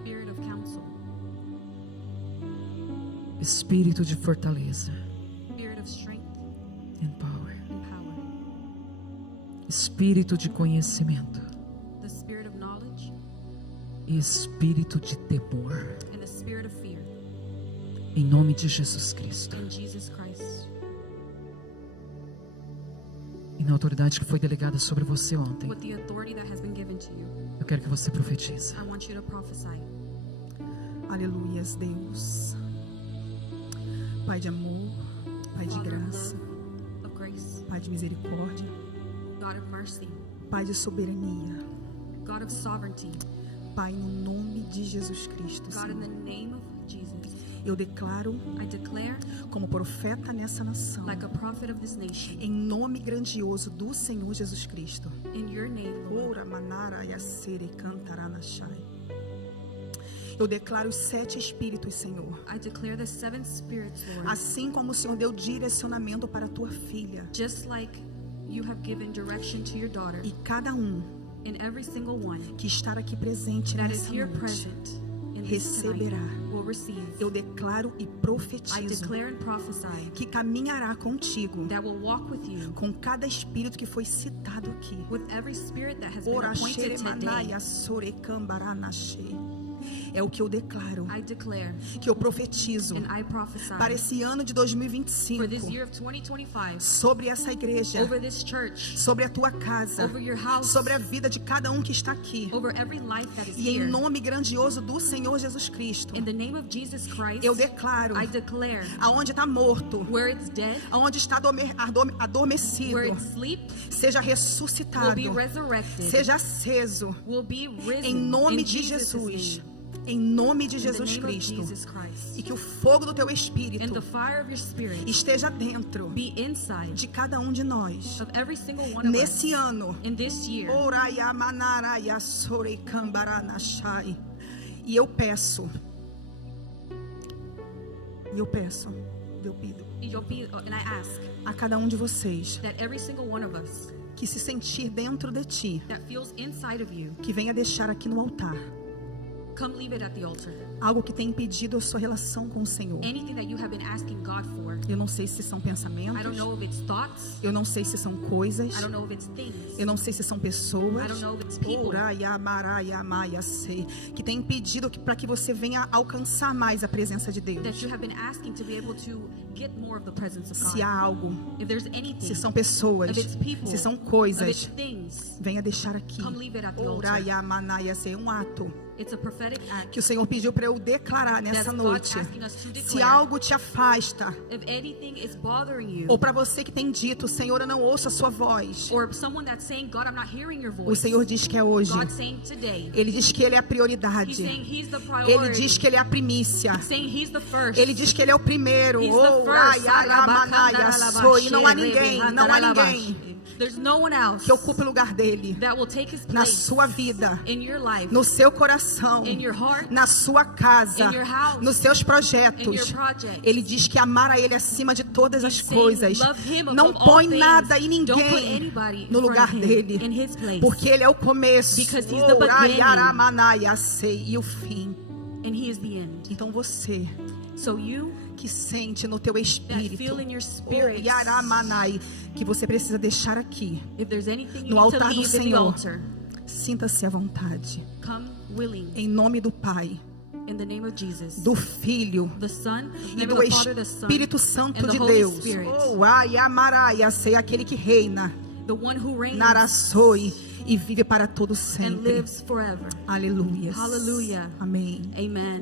Spirit of counsel. Espírito de fortaleza. Spirit of strength And power. and power. Espírito de conhecimento. The spirit of knowledge E espírito de temor. and the spirit of fear. Em nome de Jesus Cristo. In Jesus Christ. E na autoridade que foi delegada sobre você ontem, With the authority that has been given to you, eu quero que você profetize. I want you to prophesy. Aleluias, Deus. Pai de amor, Pai de Father of graça, love, of grace, Pai de misericórdia, God of mercy, Pai de soberania. God of sovereignty, Pai, no nome de Jesus Cristo, God in the Senhor. name of Jesus. Eu declaro I declare, como profeta nessa nação, like a prophet of this nation, em nome grandioso do Senhor Jesus Cristo. in your name, Lord, Ora manara yasere cantaranashai. Eu declaro os 7 espíritos, Senhor. I declare the 7 spirits, Lord, Assim como o Senhor deu direcionamento para a tua filha, just like you have given direction to your daughter, e cada um and every single one que estar aqui presente that is nessa here noite, present in this tonight receberá. will receive. Eu declaro e I profetizo declare and prophesy que caminhará contigo that will walk with you com cada espírito que foi citado aqui. with every spirit that has been Ora appointed today. xeremanaya sorecambaranashe. É o que eu declaro, I declare que eu profetizo and I prophesy para esse ano de for this 2025 year of 2025 sobre essa igreja, over this church, sobre a tua casa, over your house, sobre a vida de cada um que está aqui. over every life that is E em here. nome grandioso do Senhor Jesus Cristo, In the name of Jesus Christ, eu declaro, I declare aonde está morto, where it's dead, aonde está adormecido, where it's asleep, seja will ressuscitado, be resurrected, seja aceso, will be risen em nome in de Jesus' Jesus, name. em nome de In the Jesus name of Cristo, Jesus Christ. e que o fogo do teu And the Espírito fire of your spirit esteja dentro be inside de cada um de nós of every single one of us nesse ano. in this year. Oraya manaraya sorecambaranashai. E eu peço, eu pido And I ask a cada um de vocês that every single one of us que se sentir dentro de ti, that feels inside of you, que venha deixar aqui no altar come leave it at the altar. algo que tem impedido a sua relação com o Senhor. Anything that you have been asking God for, Eu não sei se são I don't pensamentos, know if it's thoughts, eu não sei se são coisas, I don't know if it's things, eu não sei se são pessoas, I don't know if it's people Oraya maraya maia sei, que tem impedido para que você venha alcançar mais a presença de Deus. that you have been asking to be able to get more of the presence of Se há God. algo, If there's anything, se são pessoas, if it's people, se são if it's coisas, things, venha deixar aqui. come leave it at the altar. Oraya manaya sei, um ato It's a prophetic act que o Senhor pediu para eu declarar that's nessa God noite. asking us to Se declare. algo te afasta, If anything is bothering you, ou para você que tem dito, Senhor, eu não ouço a sua voz, or someone that's saying, God, I'm not hearing your o voice, Senhor diz que é hoje. God's saying today, Ele diz que Ele é a He's prioridade. saying He's the Ele priority, diz que Ele é a primícia. He's saying He's the first, Ele diz que Ele é o primeiro. He's the Oh, first. e não há ninguém, não há ninguém There's no one else que ocupe o lugar dele that will take His na place sua vida, in your life, no seu coração, in your heart, na sua casa, in your house, nos seus in projetos. your project. Ele diz que amar a Ele acima de todas as He's saying, coisas. love Him above Não all põe things. nada e Don't put ninguém anybody no in front lugar of Him, dele, in His place, porque Ele é o começo, Because He's the beginning. e o fim. and He is the end. Então você So you que sente no teu that espírito, feel in your spirit, que você precisa deixar aqui, if there's anything you no need to altar do leave at the Senhor, altar, sinta-se à vontade, come willing em nome do Pai, in the name of Jesus, do Filho the Son, in the e name do of the Father, the Son, Espírito Santo and the de Holy Deus. Spirit. Oh, ai, amaraia, sei aquele que reina, the one who reigns narassoi e vive para todo and sempre. lives forever. Aleluia. Hallelujah. Amém. Amen.